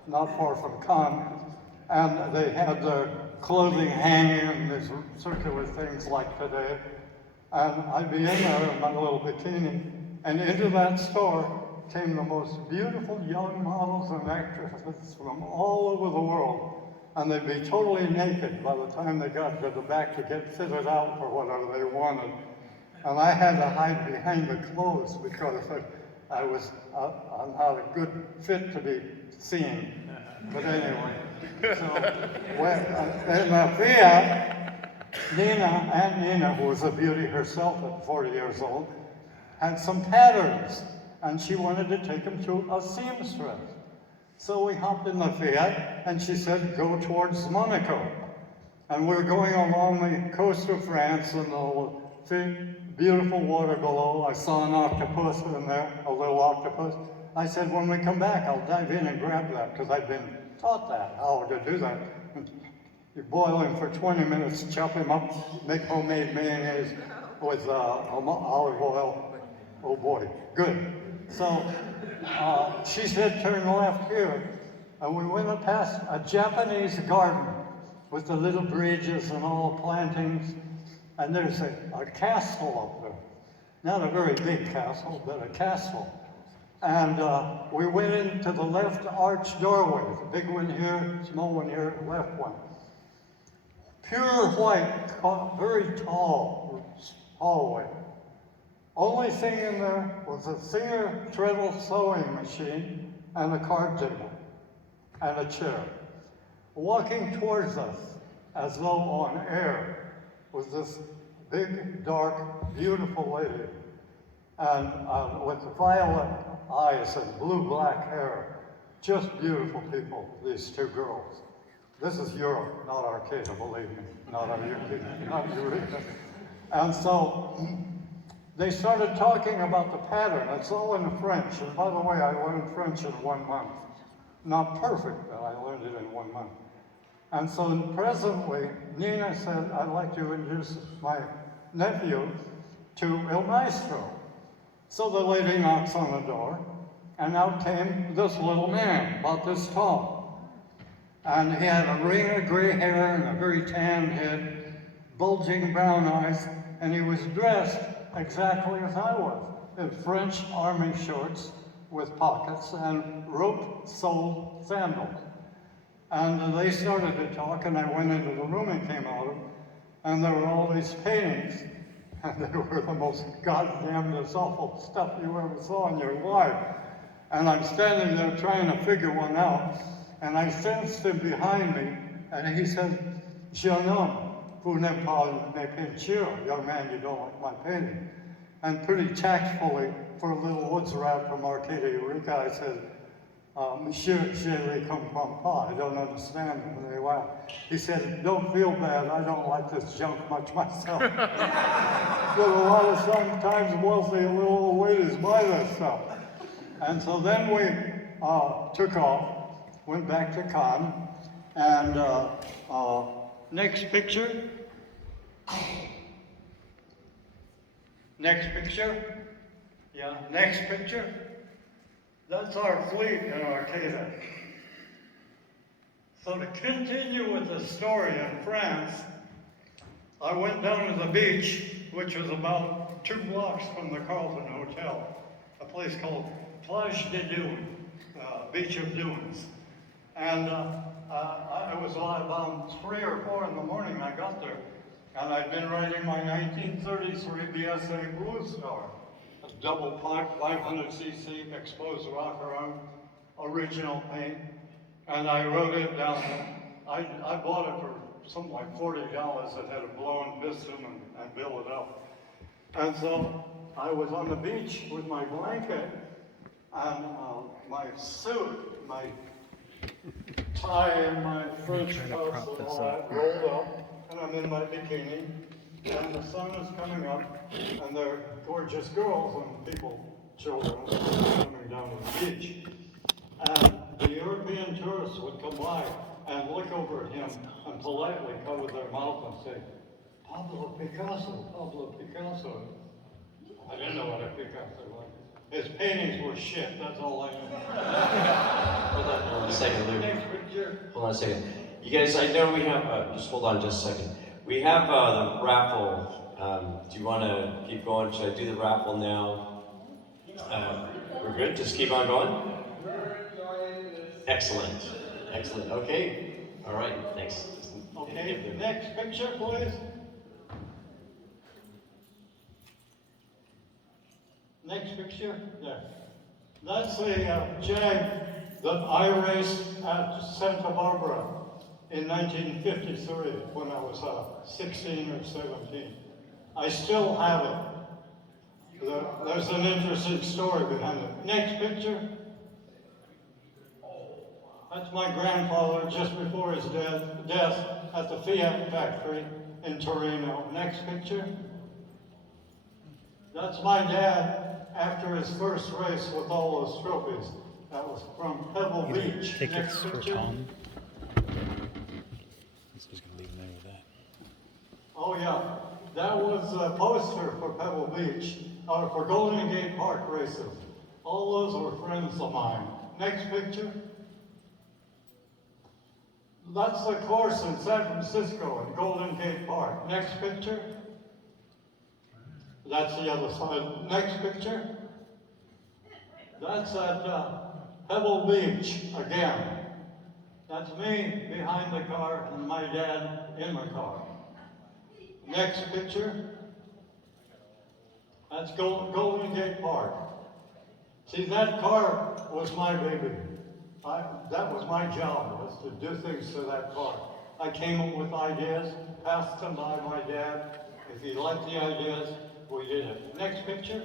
not far from Cannes, and they had their clothing hanging and these circular things like today. And I'd be in there in my little bikini, and into that store came the most beautiful young models and actresses from all over the world. And they'd be totally naked by the time they got to the back to get fitted out for whatever they wanted. And I had to hide behind the clothes because I was not a good fit to be seen. But anyway, so in the Fiat, Aunt Nina, who was a beauty herself at 40 years old, had some patterns. and she wanted to take him to a seamstress. So we hopped in the Fiat, and she said, go towards Monaco. And we were going along the coast of France, and the beautiful water below. I saw an octopus in there, a little octopus. I said, when we come back, I'll dive in and grab that, because I'd been taught that, how to do that. You boil him for 20 minutes, chop him up, make homemade mayonnaise with olive oil. Oh boy, good. So she said, turn left here. And we went past a Japanese garden with the little bridges and all the plantings. And there's a castle up there. Not a very big castle, but a castle. And we went into the left arch doorway. The big one here, small one here, left one. Pure white, very tall hallway. Only thing in there was a Singer treadle sewing machine and a card table and a chair. Walking towards us, as though on air, was this big, dark, beautiful lady, and with violet eyes and blue-black hair. Just beautiful people, these two girls. This is Europe, not Arcata, believe me, not Eureka. And so they started talking about the pattern. It's all in French. And by the way, I learned French in 1 month. Not perfect, but I learned it in 1 month. And so presently, Nina said, I'd like to introduce my nephew to El Maestro. So the lady knocks on the door, and out came this little man, about this tall. And he had a ring of gray hair and a very tan head, bulging brown eyes, and he was dressed exactly as I was, in French army shorts with pockets and rope-soled sandals. And they started to talk, and I went into the room and came out, and there were all these paintings, and they were the most goddamnedest awful stuff you ever saw in your life. And I'm standing there trying to figure one out, and I sensed him behind me, and he said, Jeune homme, vous n'aimez pas mes peintures, young man, you don't like my painting. And pretty tactfully, for a little woods rat from Arcata, Eureka, I said, Monsieur, je ne comprends pas, I don't understand him. And they laughed. He said, don't feel bad, I don't like this junk much myself. But a lot of sometimes wealthy little old ladies buy this stuff. And so then we took off, went back to Cannes, and next picture. Next picture. Yeah, next picture. That's our fleet in Arcata. So to continue with the story in France, I went down to the beach, which was about 2 blocks from the Carlton Hotel, a place called Plage des Dunes, Beach of Dunes. And it was about 3 or 4 in the morning I got there, and I'd been writing my 1933 BSA Blue Star, a double-pack 500cc exposed rocker arm, original paint, and I wrote it down. I bought it for something like $40. It had a blown piston and built it up. And so I was on the beach with my blanket and my suit, my tie and my French cuffs and all that rolled up, and I'm in my bikini, and the sun is coming up, and they're gorgeous girls and children coming down to the beach. And the European tourists would come by and look over at him and politely cover their mouth and say, Pablo Picasso, Pablo Picasso. I didn't know what a Picasso was. His paintings were shit, that's all I know. Hold on a second, Lou. Next picture. Hold on a second. You guys, I know we have, just hold on just a second. We have the raffle. Do you want to keep going? Should I do the raffle now? We're good? Just keep on going? Excellent. Excellent. Okay. All right. Thanks. Okay, next picture, please. Next picture, there. That's a Jag that I raced at Santa Barbara in 1953 when I was 16 or 17. I still have it. but there's an interesting story behind it. Next picture. That's my grandfather just before his death at the Fiat factory in Torino. Next picture. That's my dad after his first race with all those trophies. That was from Pebble Beach. Tickets Next for picture. Tom. This is gonna leave him there with that. Oh yeah, that was a poster for Pebble Beach, or for Golden Gate Park races. All those were friends of mine. Next picture. That's the course in San Francisco at Golden Gate Park. Next picture. That's the other side. Next picture. That's at Pebble Beach again. That's me behind the car and my dad in the car. Next picture. That's Golden Gate Park. See, that car was my baby. That was my job, was to do things to that car. I came up with ideas, passed them by my dad. If he liked the ideas, we did it. Next picture.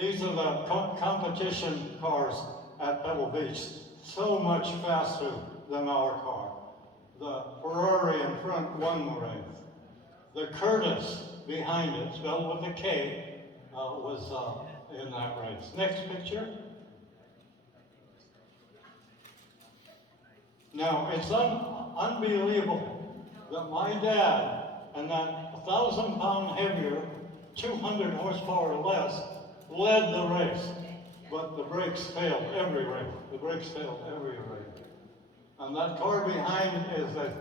These are the competition cars at Pebble Beach. So much faster than our car. The Ferrari in front won the race. The Curtis behind it, spelled with a K, was in that race. Next picture. Now, it's unbelievable that my dad and that 1,000-pound heavier, 200 horsepower less, led the race. But the brakes failed every race. The brakes failed every race. And that car behind is a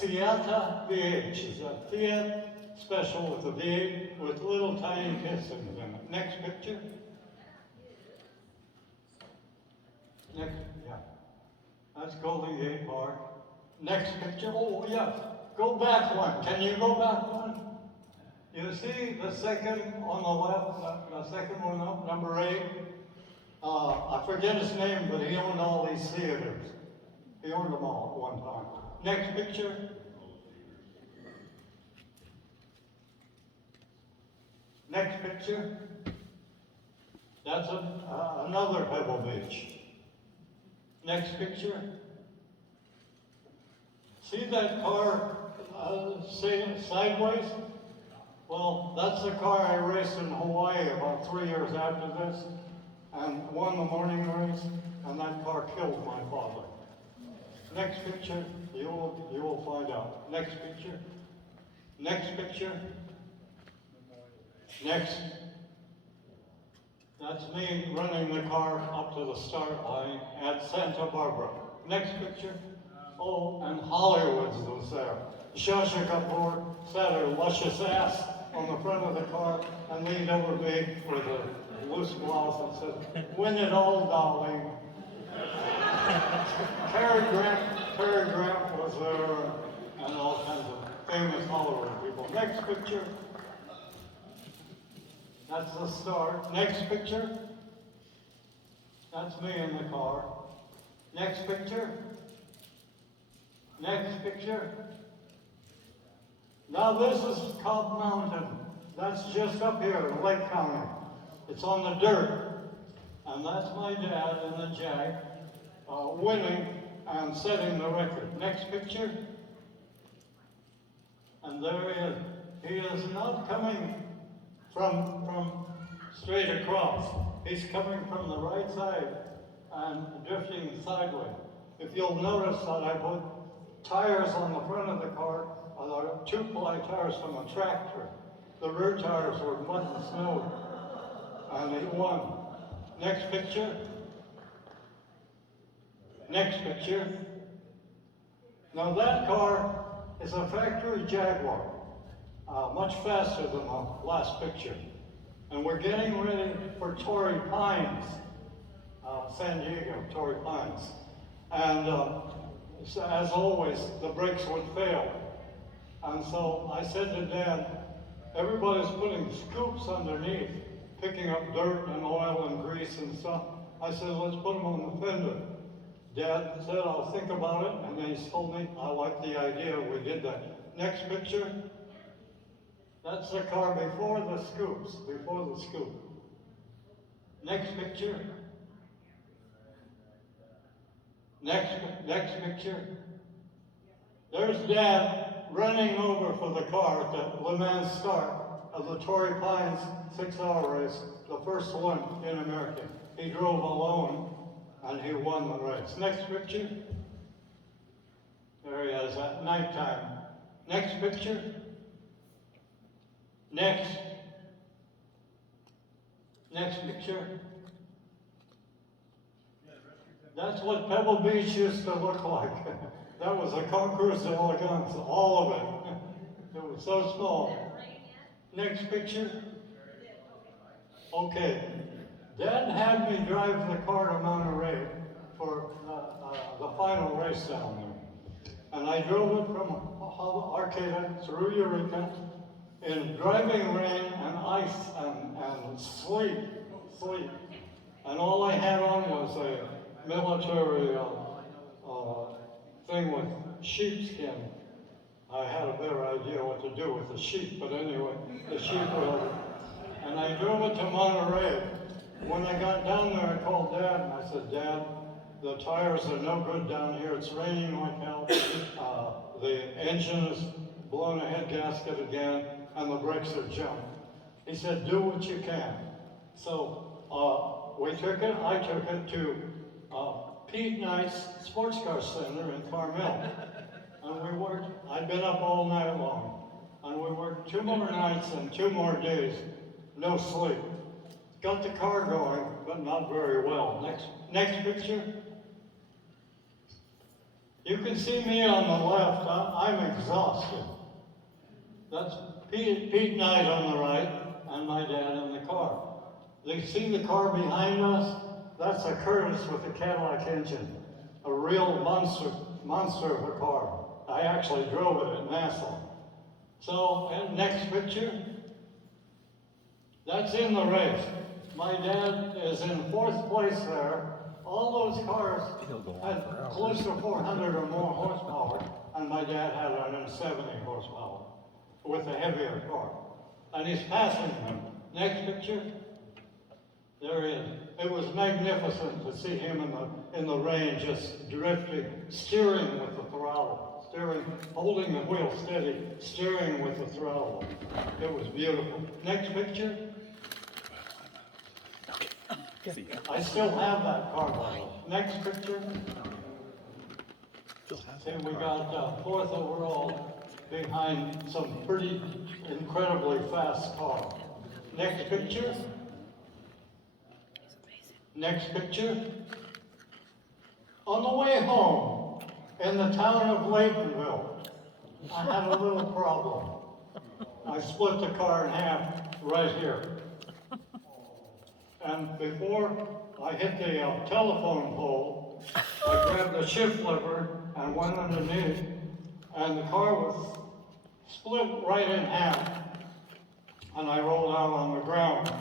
Fiat VH. It's a Fiat Special with a V8 with little tiny pistons in it. Next picture. Next, yeah. That's Golden Gate Park. Next picture. Oh, yeah. Go back one. Can you go back one? You see the second on the left, the second one up, number 8. I forget his name, but he owned all these theaters. He owned them all at one time. Next picture. Next picture. That's another Pebble Beach. Next picture. See that car sideways? Well, that's the car I raced in Hawaii about 3 years after this and won the morning race, and that car killed my father. Next picture, you will find out. Next picture. Next picture. Next. That's me running the car up to the start line at Santa Barbara. Next picture. Oh, and Hollywood was there. Shasha Kapoor sat her luscious ass on the front of the car and leaned over me with a loose blouse and said, "Win it all, darling." Cary Grant was there, and all kinds of famous Hollywood people. Next picture. That's the start. Next picture. That's me in the car. Next picture. Next picture. Now this is Cobb Mountain. That's just up here in Lake County. It's on the dirt. And that's my dad in the Jag, winning and setting the record. Next picture. And there he is. He is not coming from straight across. He's coming from the right side and drifting sideways. If you'll notice that I put tires on the front of the car, 2-ply tires from a tractor. The rear tires were mud and snow, and he won. Next picture. Next picture. Now that car is a factory Jaguar. Much faster than the last picture. And we're getting ready for Torrey Pines, San Diego, Torrey Pines. And so as always, the brakes would fail. And so I said to Dad, everybody's putting scoops underneath, picking up dirt and oil and grease and stuff. I said, let's put them on the fender. Dad said, I'll think about it. And then he told me, I like the idea, we did that. Next picture. That's the car before the scoops, before the scoop. Next picture. Next picture. There's Dad running over for the car at the Le Mans start of the Torrey Pines 6-hour race, the first one in America. He drove alone and he won the race. Next picture. There he is at nighttime. Next picture. Next picture. That's what Pebble Beach used to look like. That was a Concours d'Elegance, all of it. It was so small. Next picture. Okay. Dad had me drive the car to Monterey for the final race down there. And I drove it from Arcata through Eureka in driving rain and ice and sleet. And all I had on was a military thing with sheepskin. I had a better idea what to do with the sheep, but anyway, the sheep were. And I drove it to Monterey. When I got down there, I called Dad and I said, Dad, the tires are no good down here. It's raining like hell. The engine is blown a head gasket again, and the brakes are jumped. He said, do what you can. So I took it to Pete Knight's Sports Car Center in Carmel. And we worked, I'd been up all night long. And we worked 2 more nights and 2 more days, no sleep. Got the car going, but not very well. Next picture. You can see me on the left, I'm exhausted. That's Pete Knight on the right, and my dad in the car. You see the car behind us? That's a Curtis with a Cadillac engine. A real monster of a car. I actually drove it at Nassau. So, and next picture. That's in the race. My dad is in 4th place there. All those cars had close to 400 or more horsepower, and my dad had 170 horsepower with a heavier car. And he's passing them. Next picture. There he is. It was magnificent to see him in the rain, just drifting, steering with the throttle, holding the wheel steady, steering with the throttle. It was beautiful. Next picture. I still have that car model. Next picture. See, we got 4th overall behind some pretty incredibly fast car. Next picture. Next picture. On the way home, in the town of Laytonville, I had a little problem. I split the car in half right here. And before I hit the telephone pole, I grabbed the shift lever and went underneath, and the car was split right in half, and I rolled out on the ground.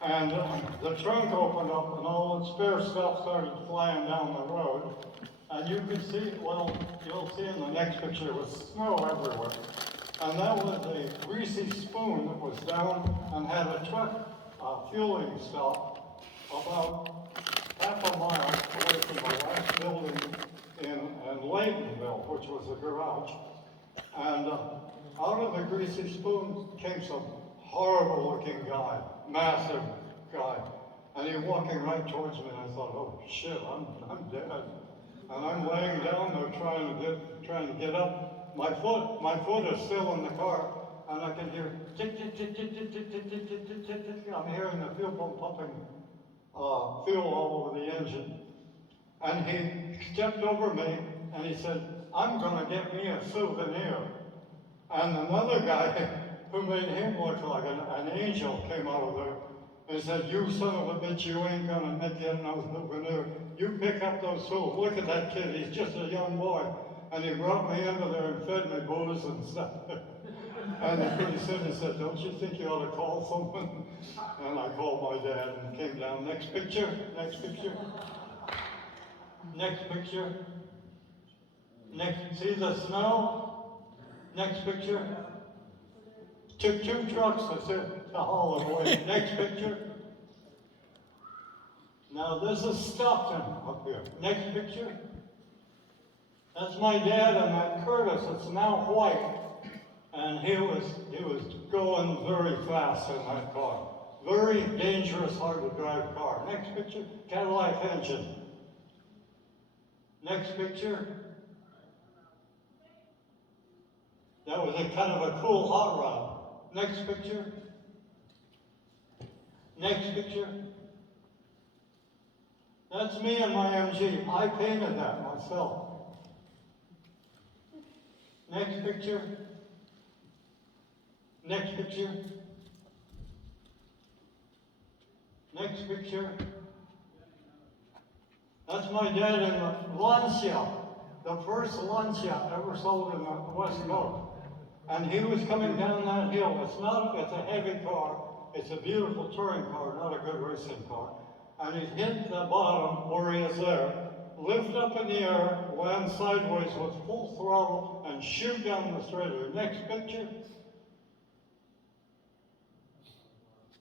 And the trunk opened up, and all the spare stuff started flying down the road. And you can see, well, you'll see in the next picture, there was snow everywhere. And that was a greasy spoon that was down and had a truck fueling stop about half a mile away from the last building in Laytonville, which was a garage. And out of the greasy spoon came some horrible looking guy, massive guy. And he walking right towards me, and I thought, oh shit, I'm dead. And I'm laying down there trying to get up. My foot is still in the car. And I can hear tick, tick, tick, tick, tick, tick, tick, tick, tick, tick, tick, tick. I'm hearing the fuel pump pumping fuel all over the engine. And he stepped over me and he said, I'm gonna get me a souvenir. And another guy who made him look like an angel came out of there and said, you son of a bitch, you ain't gonna make it no souvenir. You pick up those tools. Look at that kid, he's just a young boy. And he brought me into there and fed me booze and stuff. And pretty soon he said, don't you think you ought to call someone? And I called my dad and came down. Next picture, next picture. Next picture. Next, see the snow? Next picture. took 2 trucks to haul it away. Next picture. Now this is Stockton up here. Next picture. That's my dad and that Curtis. It's now white. And he was going very fast in that car. Very dangerous, hard to drive car. Next picture, Cadillac engine. Next picture. That was a kind of a cool hot rod. Next picture. Next picture. That's me and my MG. I painted that myself. Next picture. Next picture. Next picture. That's my dad in the Lancia, the first Lancia ever sold in the West Coast. And he was coming down that hill. It's a heavy car. It's a beautiful touring car, not a good racing car. And he hit the bottom where he is there, lift up in the air, land sideways with full throttle, and shoot down the straighter. Next picture.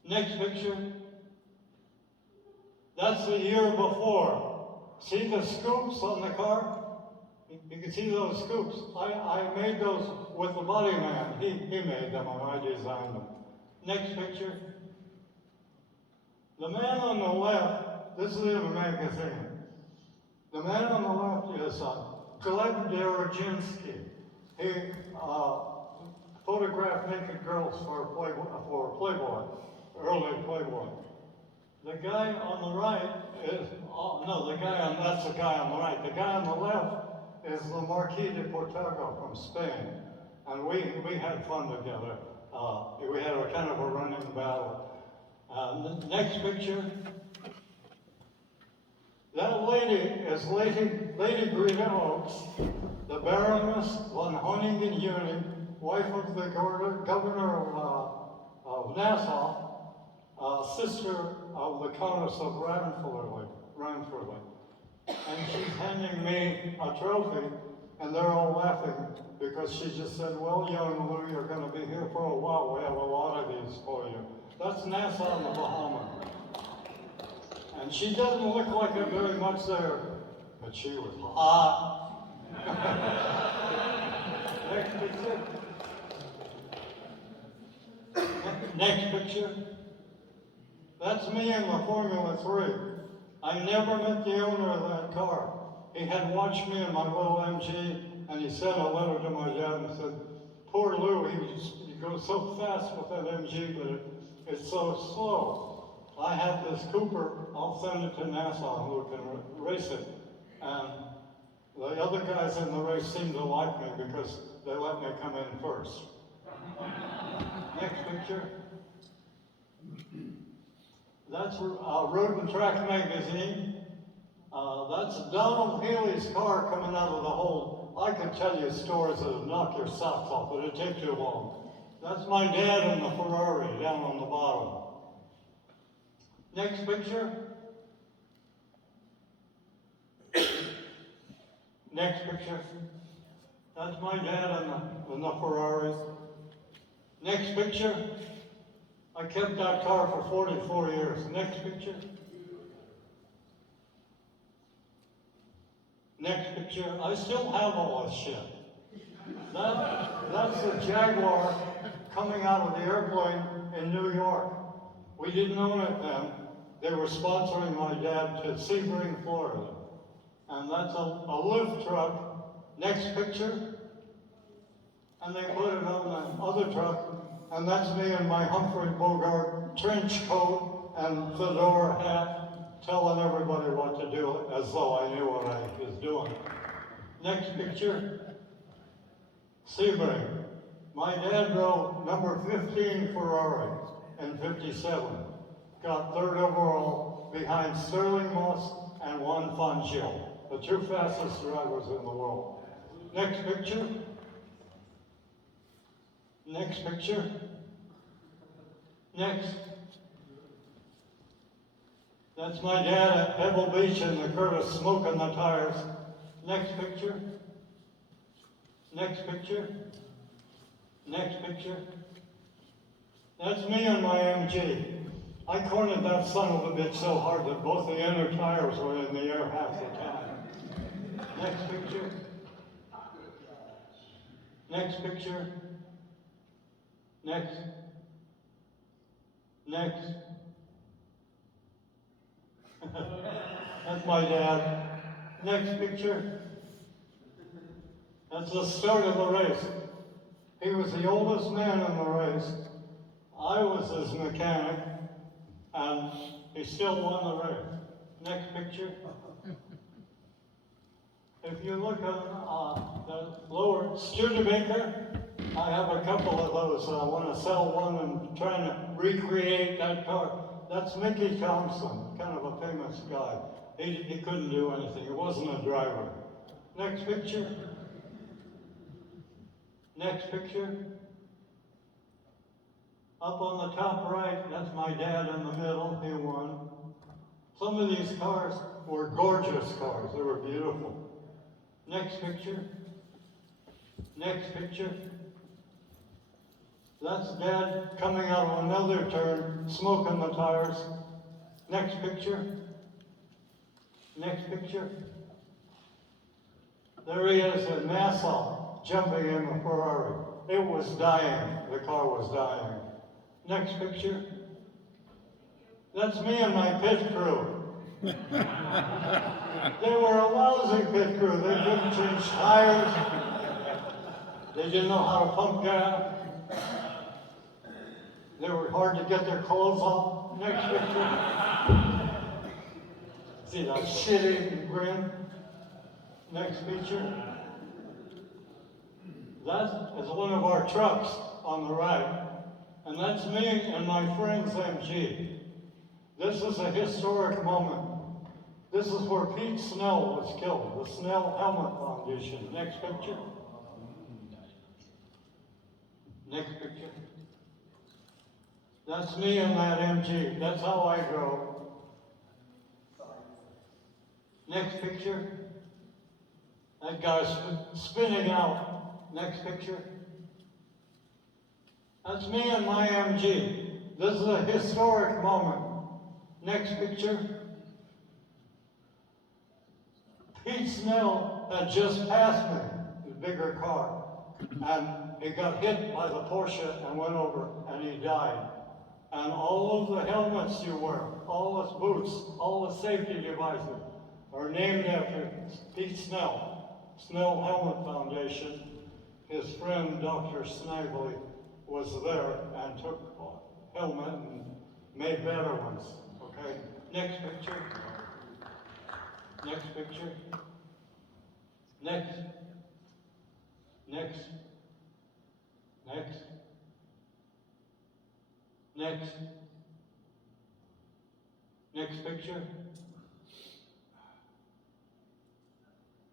Next picture. That's the year before. See the scoops on the car? You can see those scoops. I made those with the body man. He made them and I designed them. Next picture. The man on the left, this is in a magazine. The man on the left is Gleb Derajinsky. He photographed naked girls for Playboy, early Playboy. The guy on the right is, that's the guy on the right. The guy on the left is the Marquis de Portago from Spain. And we had fun together. We had a kind of a running battle. The next picture. That lady is Lady Greta Oaks, the Baroness von Honingen-Uni, wife of the governor of Nassau, sister of the Countess of Ranfurly. And she's handing me a trophy, and they're all laughing because she just said, well, young Lou, you're going to be here for a while. We have a lot of these for you. That's Nassau in the Bahamas. And she doesn't look like it very much there, but she was hot. Next picture. Next picture. That's me in the Formula 3. I never met the owner of that car. He had watched me in my little MG, and he sent a letter to my dad and said, poor Lou, he goes so fast with that MG, but it's so slow. I have this Cooper, I'll send it to Nassau who can race it. And the other guys in the race seem to like me because they let me come in first. Next picture. That's Road and Track magazine. That's Donald Healy's car coming out of the hole. I could tell you stories that would knock your socks off, but it'd take too long. That's my dad in the Ferrari down on the bottom. Next picture. Next picture. That's my dad in the Ferrari. Next picture. I kept that car for 44 years. Next picture. Next picture. I still have all this shit. That's the Jaguar coming out of the airplane in New York. We didn't own it then. They were sponsoring my dad to Sebring, Florida. And that's a lift truck. Next picture. And they put it on the other truck. And that's me in my Humphrey Bogart trench coat and fedora hat, telling everybody what to do as though I knew what I was doing. Next picture. Sebring. My dad drove number 15 Ferrari in '57. Got third overall behind Sterling Moss and Juan Fangio, the two fastest drivers in the world. Next picture. Next picture. Next. That's my dad at Pebble Beach in the Curtis smoking the tires. Next picture. Next picture. Next picture. That's me and my MG. I cornered that son of a bitch so hard that both the inner tires were in the air half the time. Next picture. Next picture. Next. Next. That's my dad. Next picture. That's the start of the race. He was the oldest man in the race. I was his mechanic, and he still won the race. Next picture. If you look on the lower Studebaker, I have a couple of those. I want to sell one and trying to recreate that car. That's Mickey Thompson, kind of a famous guy. He couldn't do anything. He wasn't a driver. Next picture. Next picture. Up on the top right, that's my dad in the middle. He won. Some of these cars were gorgeous cars. They were beautiful. Next picture. Next picture. That's Dad coming out of another turn, smoking the tires. Next picture. Next picture. There he is in Nassau, jumping in a Ferrari. It was dying. The car was dying. Next picture. That's me and my pit crew. They were a lousy pit crew. They couldn't change tires. They didn't know how to pump gas. They were hard to get their clothes off. Next picture. See that shitty grin? Next picture. That is one of our trucks on the right. And that's me and my friend's MG. This is a historic moment. This is where Pete Snell was killed, the Snell Helmet Foundation. Next picture. Next picture. That's me and that MG. That's how I drove. Next picture. That guy's spinning out. Next picture. That's me and my MG. This is a historic moment. Next picture. Pete Snell had just passed me, the bigger car, and he got hit by the Porsche and went over, and he died. And all of the helmets you wear, all the boots, all the safety devices are named after Pete Snell, Snell Helmet Foundation. His friend, Dr. Snively, was there and took a helmet and made better ones. Okay, next picture. Next picture. Next. Next. Next. Next. Next picture.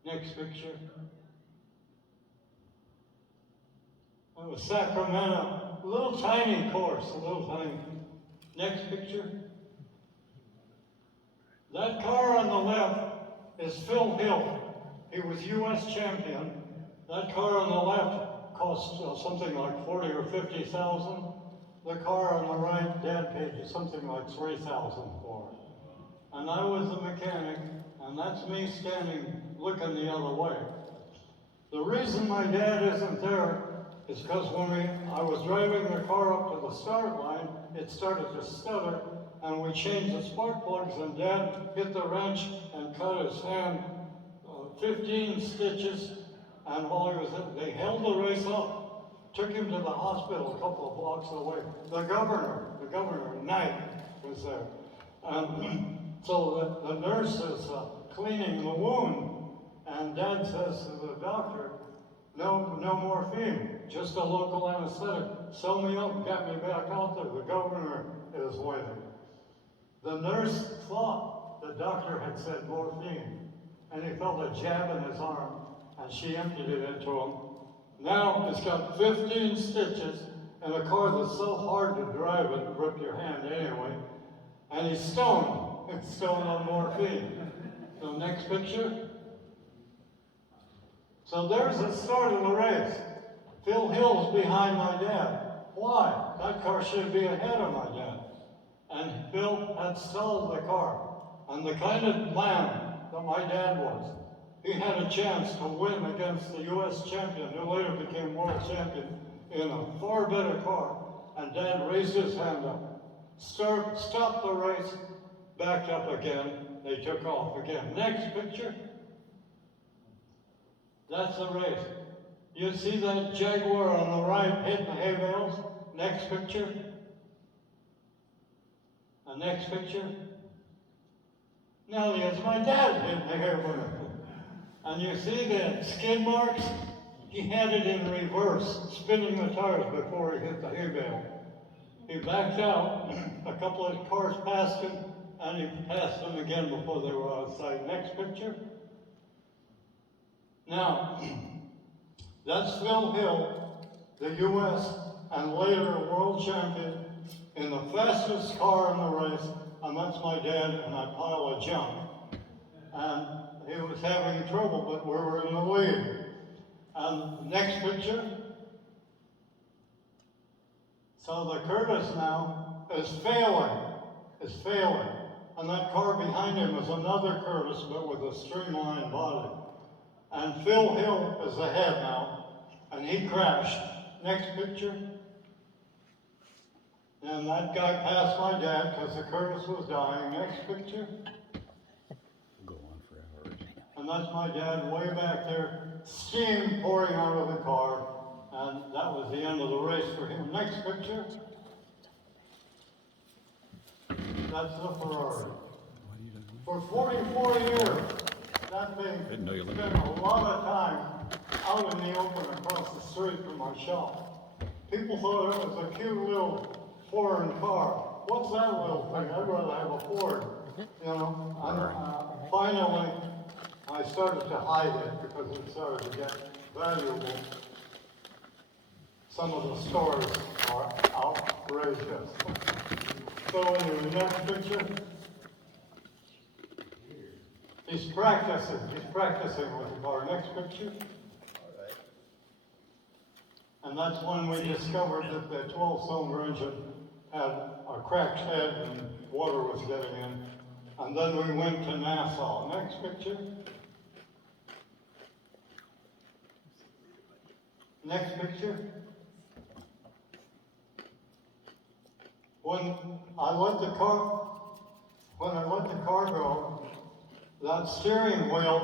Next picture. That was Sacramento. A little tiny course, a little tiny. Next picture. That car on the left is Phil Hill. He was U.S. champion. That car on the left cost something like 40 or 50,000. The car on the right, Dad paid you something like 3,000 for it. And I was the mechanic, and that's me standing looking the other way. The reason my dad isn't there is because when I was driving the car up to the start line, it started to stutter, and we changed the spark plugs, and Dad hit the wrench and cut his hand 15 stitches, and while he was in, they held the race up, took him to the hospital a couple of blocks away. The governor, Knight, was there. So the nurse is cleaning the wound, and Dad says to the doctor, no morphine, just a local anesthetic. Sew me up, get me back out there. The governor is waiting. The nurse thought the doctor had said morphine, and he felt a jab in his arm, and she emptied it into him. Now it's got 15 stitches, and a car that's so hard to drive it rip your hand anyway, and he's stoned. It's stoned on morphine. So next picture. So there's the start of the race. Phil Hill's behind my dad. Why? That car should be ahead of my dad. And Bill had sold the car. And the kind of man that my dad was, he had a chance to win against the U.S. champion, who later became world champion, in a far better car. And Dad raised his hand up, stopped the race, backed up again, they took off again. Next picture. That's the race. You see that Jaguar on the right hitting the hay bales? Next picture. The next picture. Now there's my dad hitting the hay bale. And you see the skid marks? He had it in reverse, spinning the tires before he hit the hay bale. He backed out, a couple of cars passed him, and he passed them again before they were outside. Next picture. Now, that's Phil Hill, the U.S. and later world champion in the fastest car in the race, and that's my dad in that pile of junk. And he was having trouble, but we were in the lead. And next picture. So the Curtis now is failing. And that car behind him is another Curtis, but with a streamlined body. And Phil Hill is ahead now, and he crashed. Next picture. And that guy passed my dad because the Curtis was dying. Next picture. Go on forever. And that's my dad way back there, steam pouring out of the car. And that was the end of the race for him. Next picture. That's the Ferrari. For 44 years, that thing spent a lot of time out in the open across the street from my shop. People thought it was a cute little foreign car. What's that little thing? I'd rather have a Ford, you know. And finally, I started to hide it because it started to get valuable. Some of the stores are outrageous. So anyway, next picture. He's practicing with the car. Next picture. And that's when we discovered that the 12-cylinder engine had a cracked head and water was getting in. And then we went to Nassau. Next picture. Next picture. When I let the car go, that steering wheel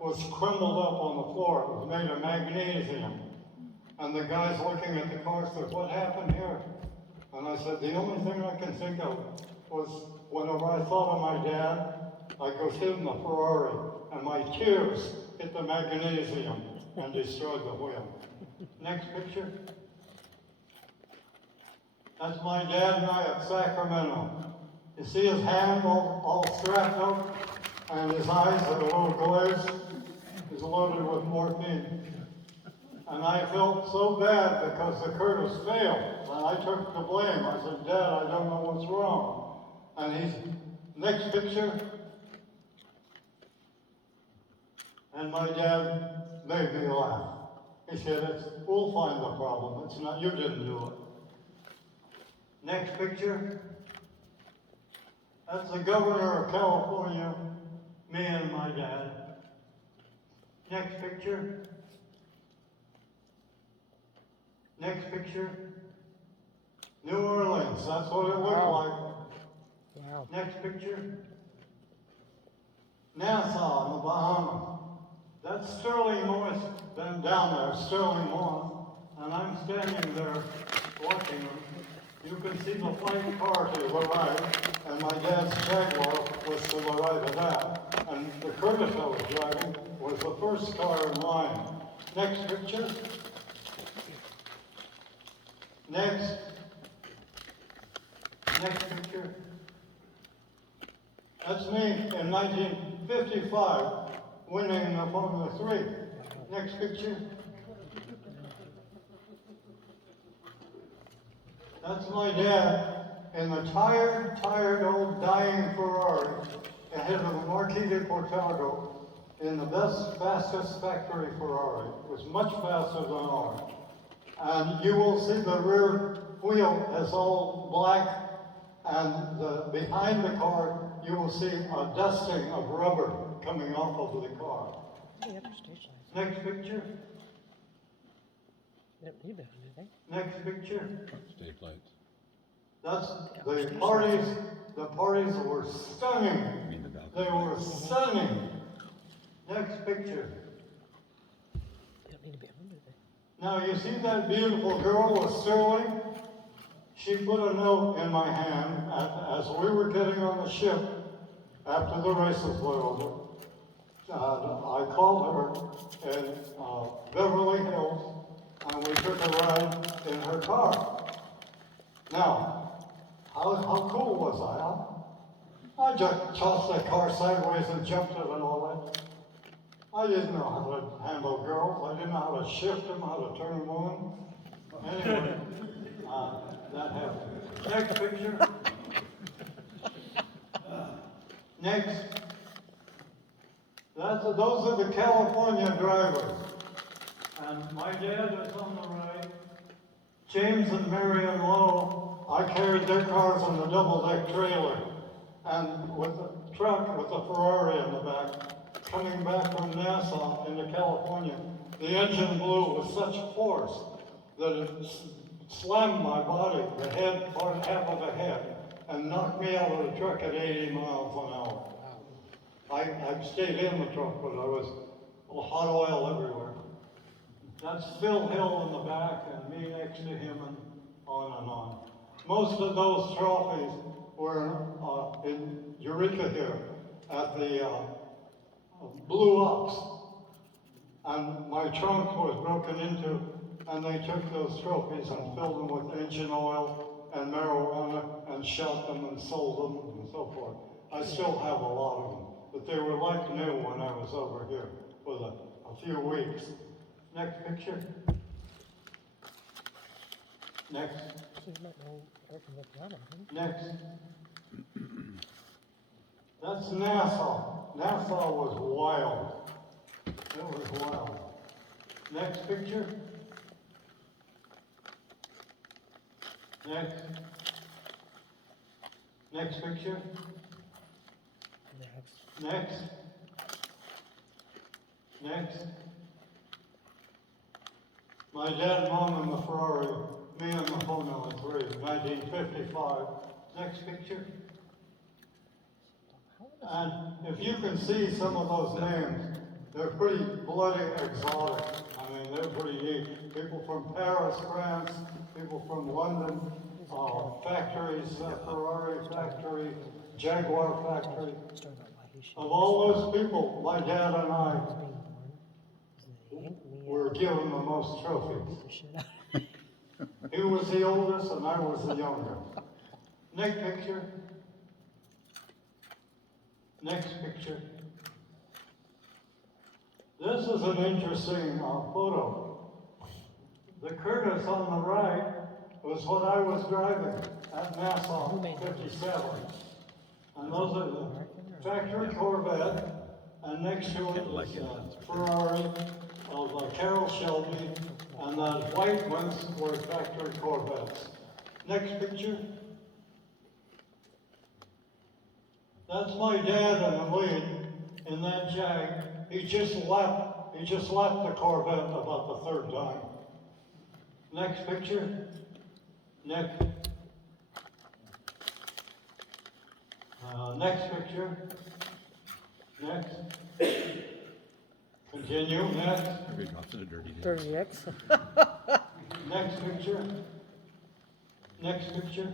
was crumbled up on the floor. It was made of magnesium. And the guys looking at the car said, "What happened here?" And I said, "The only thing I can think of was whenever I thought of my dad, I go sit in the Ferrari, and my tears hit the magnesium and destroyed the wheel." Next picture. That's my dad and I at Sacramento. You see his hand all strapped up, and his eyes are a little glazed. He's loaded with morphine. And I felt so bad because the Curtis failed, and I took the blame. I said, "Dad, I don't know what's wrong." And next picture. And my dad made me laugh. He said, "We'll find the problem. It's not, you didn't do it." Next picture. That's the governor of California, me and my dad. Next picture. Next picture. New Orleans, that's what it looked like. Wow. Next picture. Nassau in the Bahamas. That's Sterling Morris, then down there, Sterling Morris. And I'm standing there watching them. You can see the flight car to the right, and my dad's Jaguar was to the right of that. And the Curtis I was driving was the first car in line. Next picture. Next picture. That's me in 1955 winning the Formula 3. Next picture. That's my dad in the tired old dying Ferrari ahead of the Marquis de Cortago in the fastest factory Ferrari. It was much faster than ours. And you will see the rear wheel is all black, and behind the car, you will see a dusting of rubber coming off of the car. Next picture. Next picture. State lights. That's the parties. The parties were stunning. They were stunning. Next picture. Now you see that beautiful girl with Sterling? She put a note in my hand as we were getting on the ship after the races were over. I called her in Beverly Hills, and we took a ride in her car. Now, how cool was I, huh? I just tossed the car sideways and jumped it and all that. I didn't know how to handle girls. I didn't know how to shift them, how to turn them on. Anyway, that happened. Next picture. Next. Those are the California drivers. And my dad is on the right. James and Marion Lowe, I carried their cars on the double-deck trailer. And with the truck, with the Ferrari in the back, coming back from Nassau into California, the engine blew with such force that it slammed my body, the head, half of the head, and knocked me out of the truck at 80 miles an hour. I stayed in the truck, but I was hot oil everywhere. That's Phil Hill in the back and me next to him, and on. Most of those trophies were in Eureka here at the Blue Ops. And my trunk was broken into, and they took those trophies and filled them with engine oil and marijuana and shot them and sold them and so forth. I still have a lot of them, but they were like new when I was over here for a few weeks. Next picture. Next. Next. That's Nassau. Nassau was wild. It was wild. Next picture. Next. Next picture. Next. Next. My dad, mom, and the Ferrari, me and the Formula 3, 1955. Next picture. And if you can see some of those names, they're pretty bloody exotic. I mean, they're pretty neat. People from Paris, France, people from London, factories, Ferrari factory, Jaguar factory. Of all those people, my dad and I were given the most trophies. He was the oldest and I was the younger. Next picture. Next picture. This is an interesting photo. The Curtis on the right was what I was driving at Nassau 57. And those are the factory Corvette, and next to it was Ferrari of Carroll Shelby, and the white ones were factory Corvettes. Next picture. That's my dad in the lead in that Jag. He just lapped the Corvette about the third time. Next picture. Next. Next picture. Next. Continue. Next. Dirty X. Next picture. Next picture.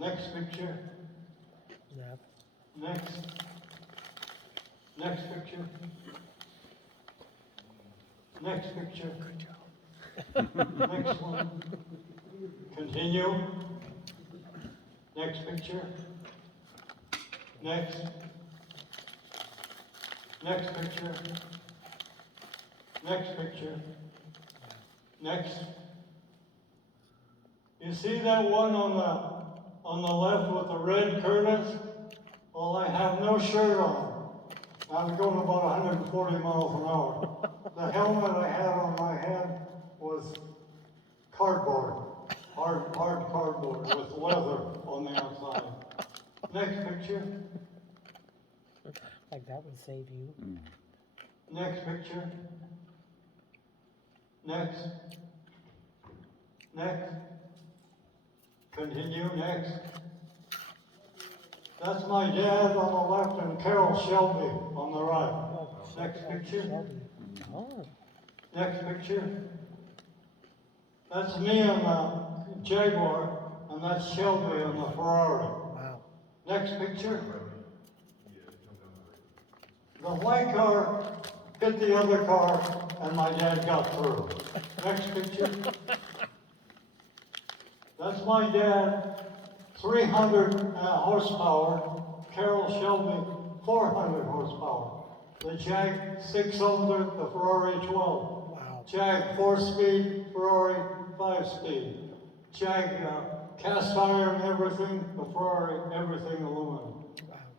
Next picture. Yep. Next. Next picture. Next picture. Next one. Continue. Next picture. Next. Next picture. Next picture. Next. You see that one on the left with the red Curtis? Well, I have no shirt on. I'm going about 140 miles an hour. The helmet I had on my head was cardboard, hard cardboard with leather on the outside. Next picture, Like that would save you. next picture. Next. Next. Continue, next. That's my dad on the left and Carol Shelby on the right. Next picture. Shelby. Oh, Next picture. That's me on the Jaguar, and that's Shelby on the Ferrari. wow. Next picture. The white car hit the other car, and my dad got through. Next picture. That's my dad, 300 horsepower. Carol Shelby, 400 horsepower. The Jag 6-cylinder, the Ferrari 12. Wow. Jag 4-speed, Ferrari 5-speed. Jag cast iron everything, the Ferrari everything aluminum.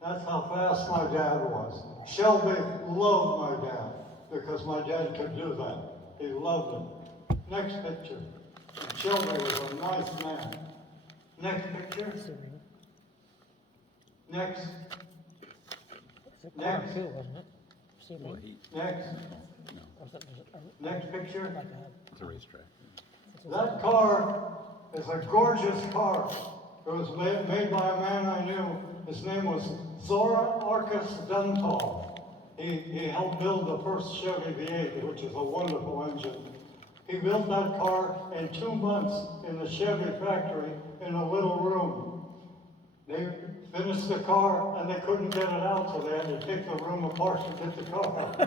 That's how fast my dad was. Shelby loved my dad because my dad could do that. He loved him. Next picture. Shelby was a nice man. Next picture. Assuming. Next. It's a car Next. too, wasn't it? Assuming. Next. Or something, Next picture. like that. It's a racetrack. That car is a gorgeous car. It was made by a man I knew. His name was Zora Arcus Duntal. He helped build the first Chevy V8, which is a wonderful engine. He built that car in 2 months in the Chevy factory in a little room. They finished the car and they couldn't get it out, so they had to take the room apart to get the car out.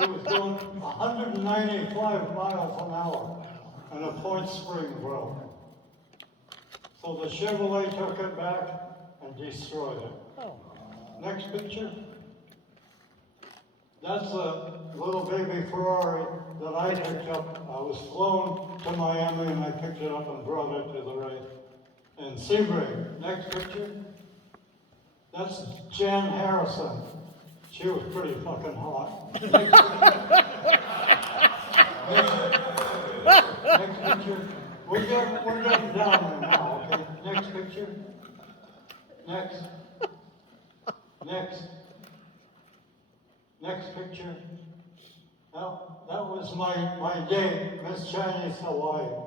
It was doing 195 miles an hour and a point spring broke. So the Chevrolet took it back and destroyed it. Oh, Next picture. That's a little baby Ferrari that I picked up. I was flown to Miami and I picked it up and brought it to the race. And Sebring. Next picture. That's Jan Harrison. She was pretty fucking hot. Next picture. We're getting down there now, okay? Next picture. Next. Next. Next picture. Now, that was my day, Miss Chinese Hawaii.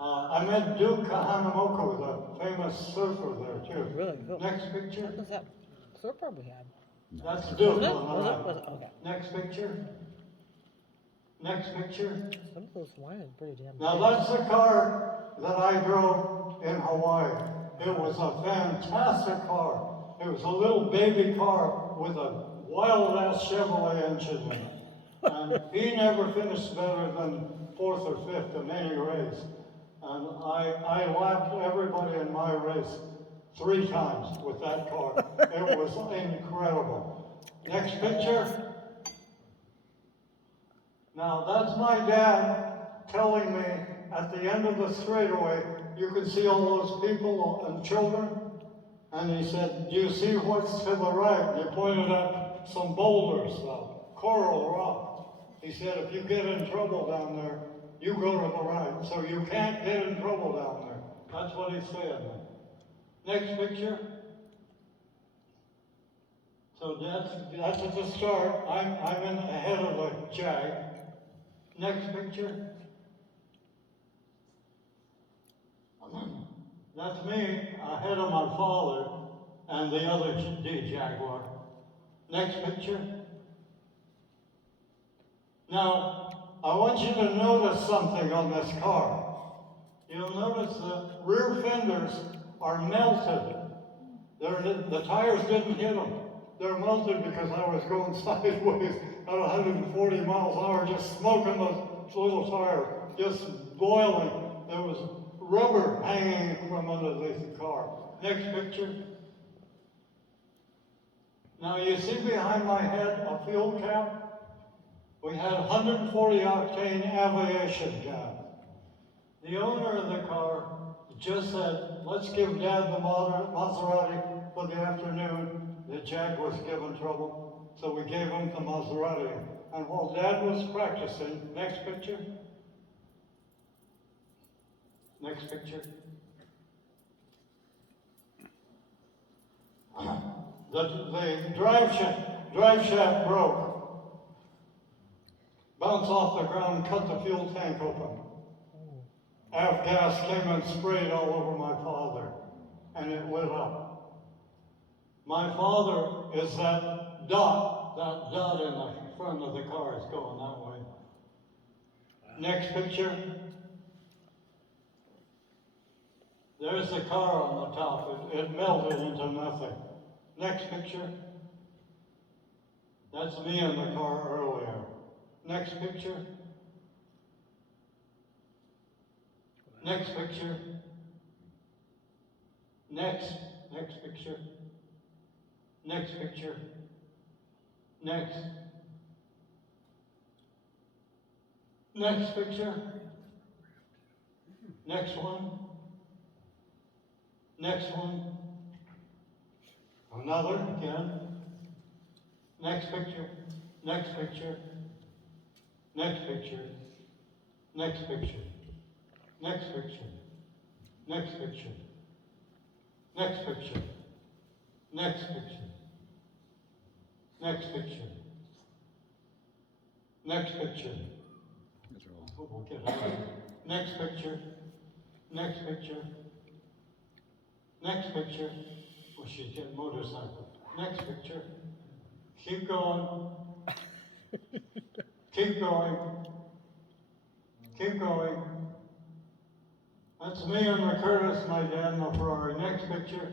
I met Duke Kahanamoku, the famous surfer there too. really? Cool. Next picture. What was that surfer we had? That's Duke Was it? on the Was it? right. Was it? Okay. Next picture. Next picture. Some of those wine is pretty damn Now big. that's the car that I drove in Hawaii. It was a fantastic car. It was a little baby car with a wild-ass Chevrolet engine in it. And he never finished better than 4th or 5th in any race. And I lapped everybody in my race 3 times with that car. It was incredible. Next picture. Now that's my dad telling me at the end of the straightaway, you can see all those people and children. And he said, do you see what's to the right? And he pointed at some boulders, coral rock. He said, if you get in trouble down there, you go to the right. So you can't get in trouble down there. That's what he said. Next picture. So that's at the start. I'm in ahead of the Jag. Next picture. That's me ahead of my father and the other D Jaguar. Next picture. Now, I want you to notice something on this car. You'll notice the rear fenders are melted. The tires didn't hit them. They're melted because I was going sideways at 140 miles an hour, just smoking those little tires, just boiling. There was rubber hanging from underneath the car. Next picture. Now you see behind my head a fuel cap? We had 140 octane aviation gas. The owner of the car just said, let's give Dad the Maserati for the afternoon. The Jag was given trouble, so we gave him the Maserati. And while Dad was practicing, next picture. Next picture. The drive shaft broke. Bounced off the ground, cut the fuel tank open. Aft gas came and sprayed all over my father, and it lit up. My father is that dot in the front of the car is going that way. Next picture. There's the car on the top. It melted into nothing. Next picture. That's me in the car earlier. Next picture. Next picture. Next picture. Next picture. Next. Next picture. Next one. Next one. Another again. Next picture. Next picture. Next picture. Next picture. Next picture. Next picture. Next picture. Next picture. Next picture. Next picture. We'll get out of here. Next picture. Next picture. Next picture. Oh, she's getting motorcycle. Next picture. Keep going. Keep going. Keep going. That's me and the Curtis, my dad in the Ferrari. Next picture.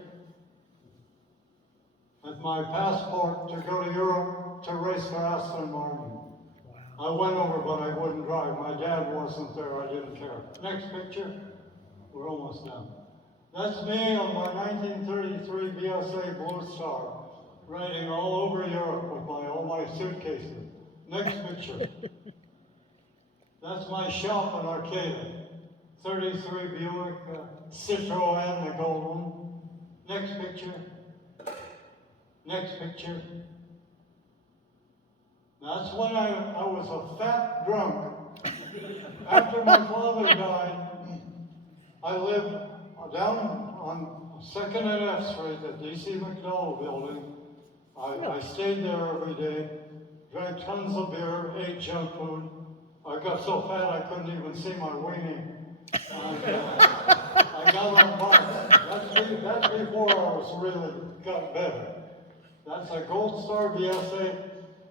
That's my passport to go to Europe to race for Aston Martin. I went over, but I wouldn't drive. My dad wasn't there. I didn't care. Next picture. We're almost done. That's me on my 1933 BSA Blue Star, riding all over Europe with all my suitcases. Next picture. That's my shop in Arcata. 33 Buick Citroen, the gold one. Next picture. Next picture. That's when I was a fat drunk. After my father died, I lived down on 2nd and F Street at D.C. McDowell building. I stayed there every day, drank tons of beer, ate junk food. I got so fat I couldn't even see my weenie. And, I got on bikes. That's before I was really got better. That's a Gold Star BSA,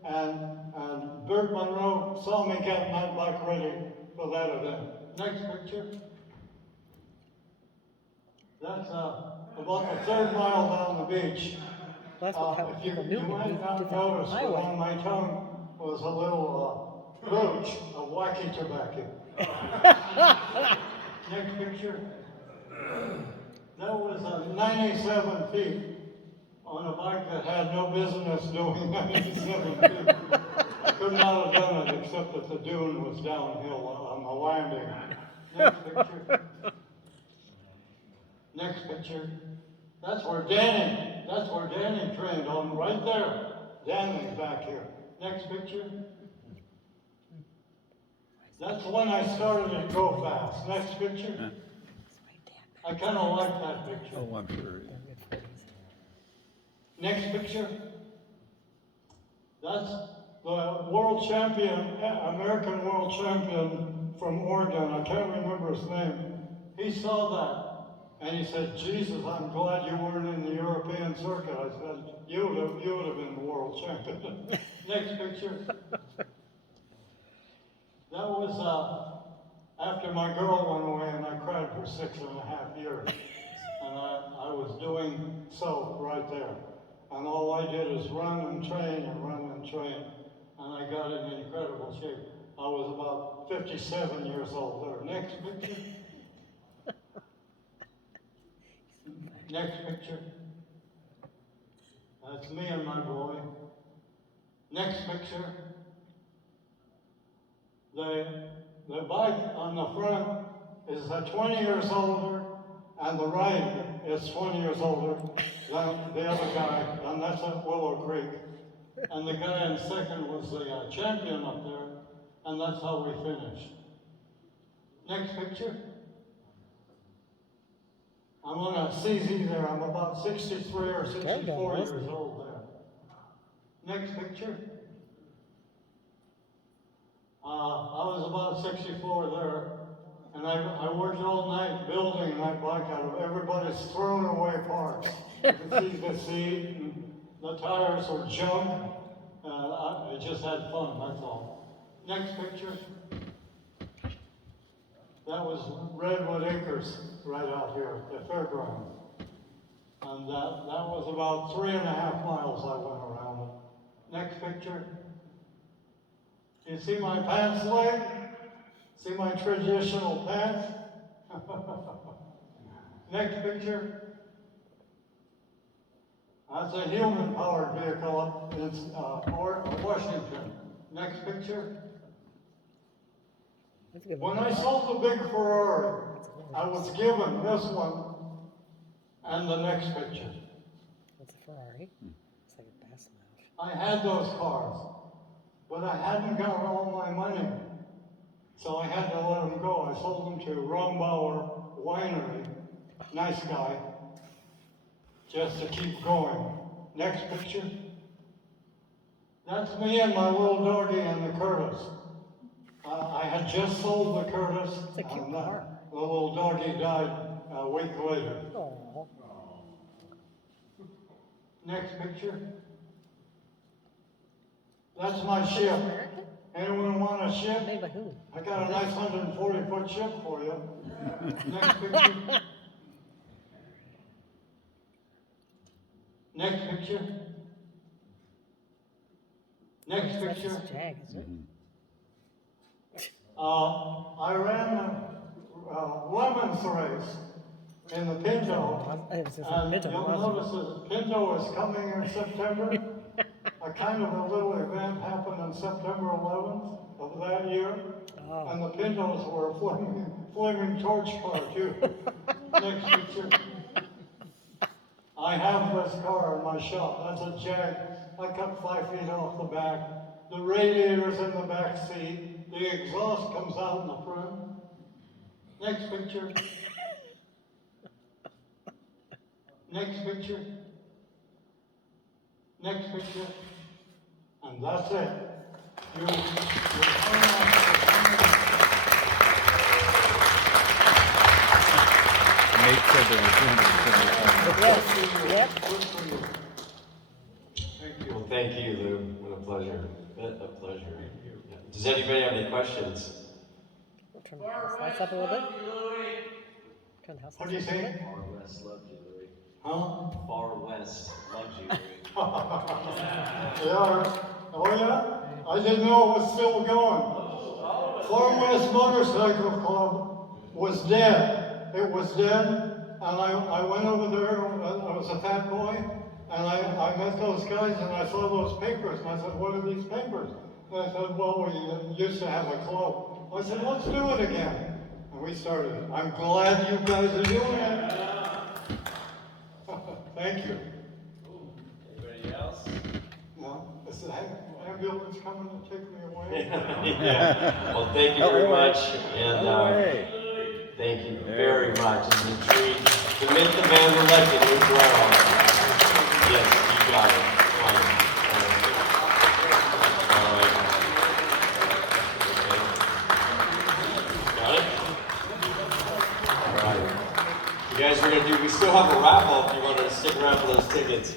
and Bert Monroe saw me getting that bike ready for that event. Next picture. That's about the 3rd mile down the beach. That's what If you people knew me. might We not did that notice, on the but highway. on my tongue was a little roach of wacky tobacco. Next picture. That was 97 feet on a bike that had no business doing 97 feet. I could not have done it except that the dune was downhill on the landing. Next picture. Next picture. That's where Danny trained on right there. Danny's back here. Next picture. That's when I started to go fast. Next picture. I kind of like that picture. Oh, I'm sure. Next picture. That's the world champion, American world champion from Oregon. I can't remember his name. He saw that and he said, "Jesus, I'm glad you weren't in the European circuit." I said, you would have been the world champion." Next picture. That was after my girl went away and I cried for 6.5 years. And I was doing so right there. And all I did is run and train and run and train. And I got in incredible shape. I was about 57 years old there. Next picture. Next picture. That's me and my boy. Next picture. The bike on the front is 20 years older, and the ride is 20 years older than the other guy, and that's at Willow Creek. And the guy in second was the champion up there, and that's how we finished. Next picture. I'm on a CZ there. I'm about 63 or 64 nice. years old there. Next picture. I was about 64 there, and I worked all night building my bike out of everybody's thrown away parts. You can see the seat and the tires were junk. I just had fun, that's all. Next picture. That was Redwood Acres right out here, the fairground. And that was about 3.5 miles I went around it. Next picture. You see my pants leg? See my traditional pants? Next picture. That's a human-powered vehicle in Washington. Next picture. That's a good When one. I sold the big Ferrari, I was given this one and the next picture. That's a Ferrari. It's like a bass lounge. I had those cars, but I hadn't got all my money. So I had to let them go. I sold them to Rombauer Winery, nice guy, just to keep going. Next picture. That's me and my little doggy and the Curtis. I had just sold the Curtis, It's a cute and car. the little doggy died a week later. Oh, Next picture. That's my ship. Anyone want a ship? made by who? I got a nice 140-foot ship for you. Next picture. Next picture. Next That's picture. just a Jag, isn't it? I ran a lemons race in the Pinto. It was just a And Pinto, you'll wasn't notice that Pinto is coming in September. A kind of a little event happened on September 11th of that year. Oh. And the Pintos were a flaming torch car too. Next picture. I have this car in my shop. That's a Jag. I cut 5 feet off the back. The radiator's in the back seat. The exhaust comes out in the front. Next picture. Next picture. Next picture. And that's it. You turn Nate said there was 275. Yes, yep. Good for you. Thank you. Well, thank you, Lou. What a pleasure. A pleasure. Yeah. Does anybody have any questions? Turn the house lights up a little bit. Turn the house What lights do you up a little think? bit. Far West loves you, Louis. Huh? Far West loves you, Louis. They are. Oh yeah? I didn't know it was still going. Far West Motorcycle Club was dead. It was dead. And I went over there, I was a fat boy, and I met those guys and I saw those papers and I said, what are these papers? And I said, well, we used to have a club. I said, let's do it again. And we started it. I'm glad you guys are doing it. Thank you. Anybody else? No, is the ambulance coming to take me away? Yeah. Well, thank you very much, and Hey. thank you very much. And the tree, the myth, the man, the legend, Lou Brero. Yes, you got it. Fine. All right. Okay. Got it? All right. You guys are gonna do. We still have a raffle if you want to stick around for those tickets.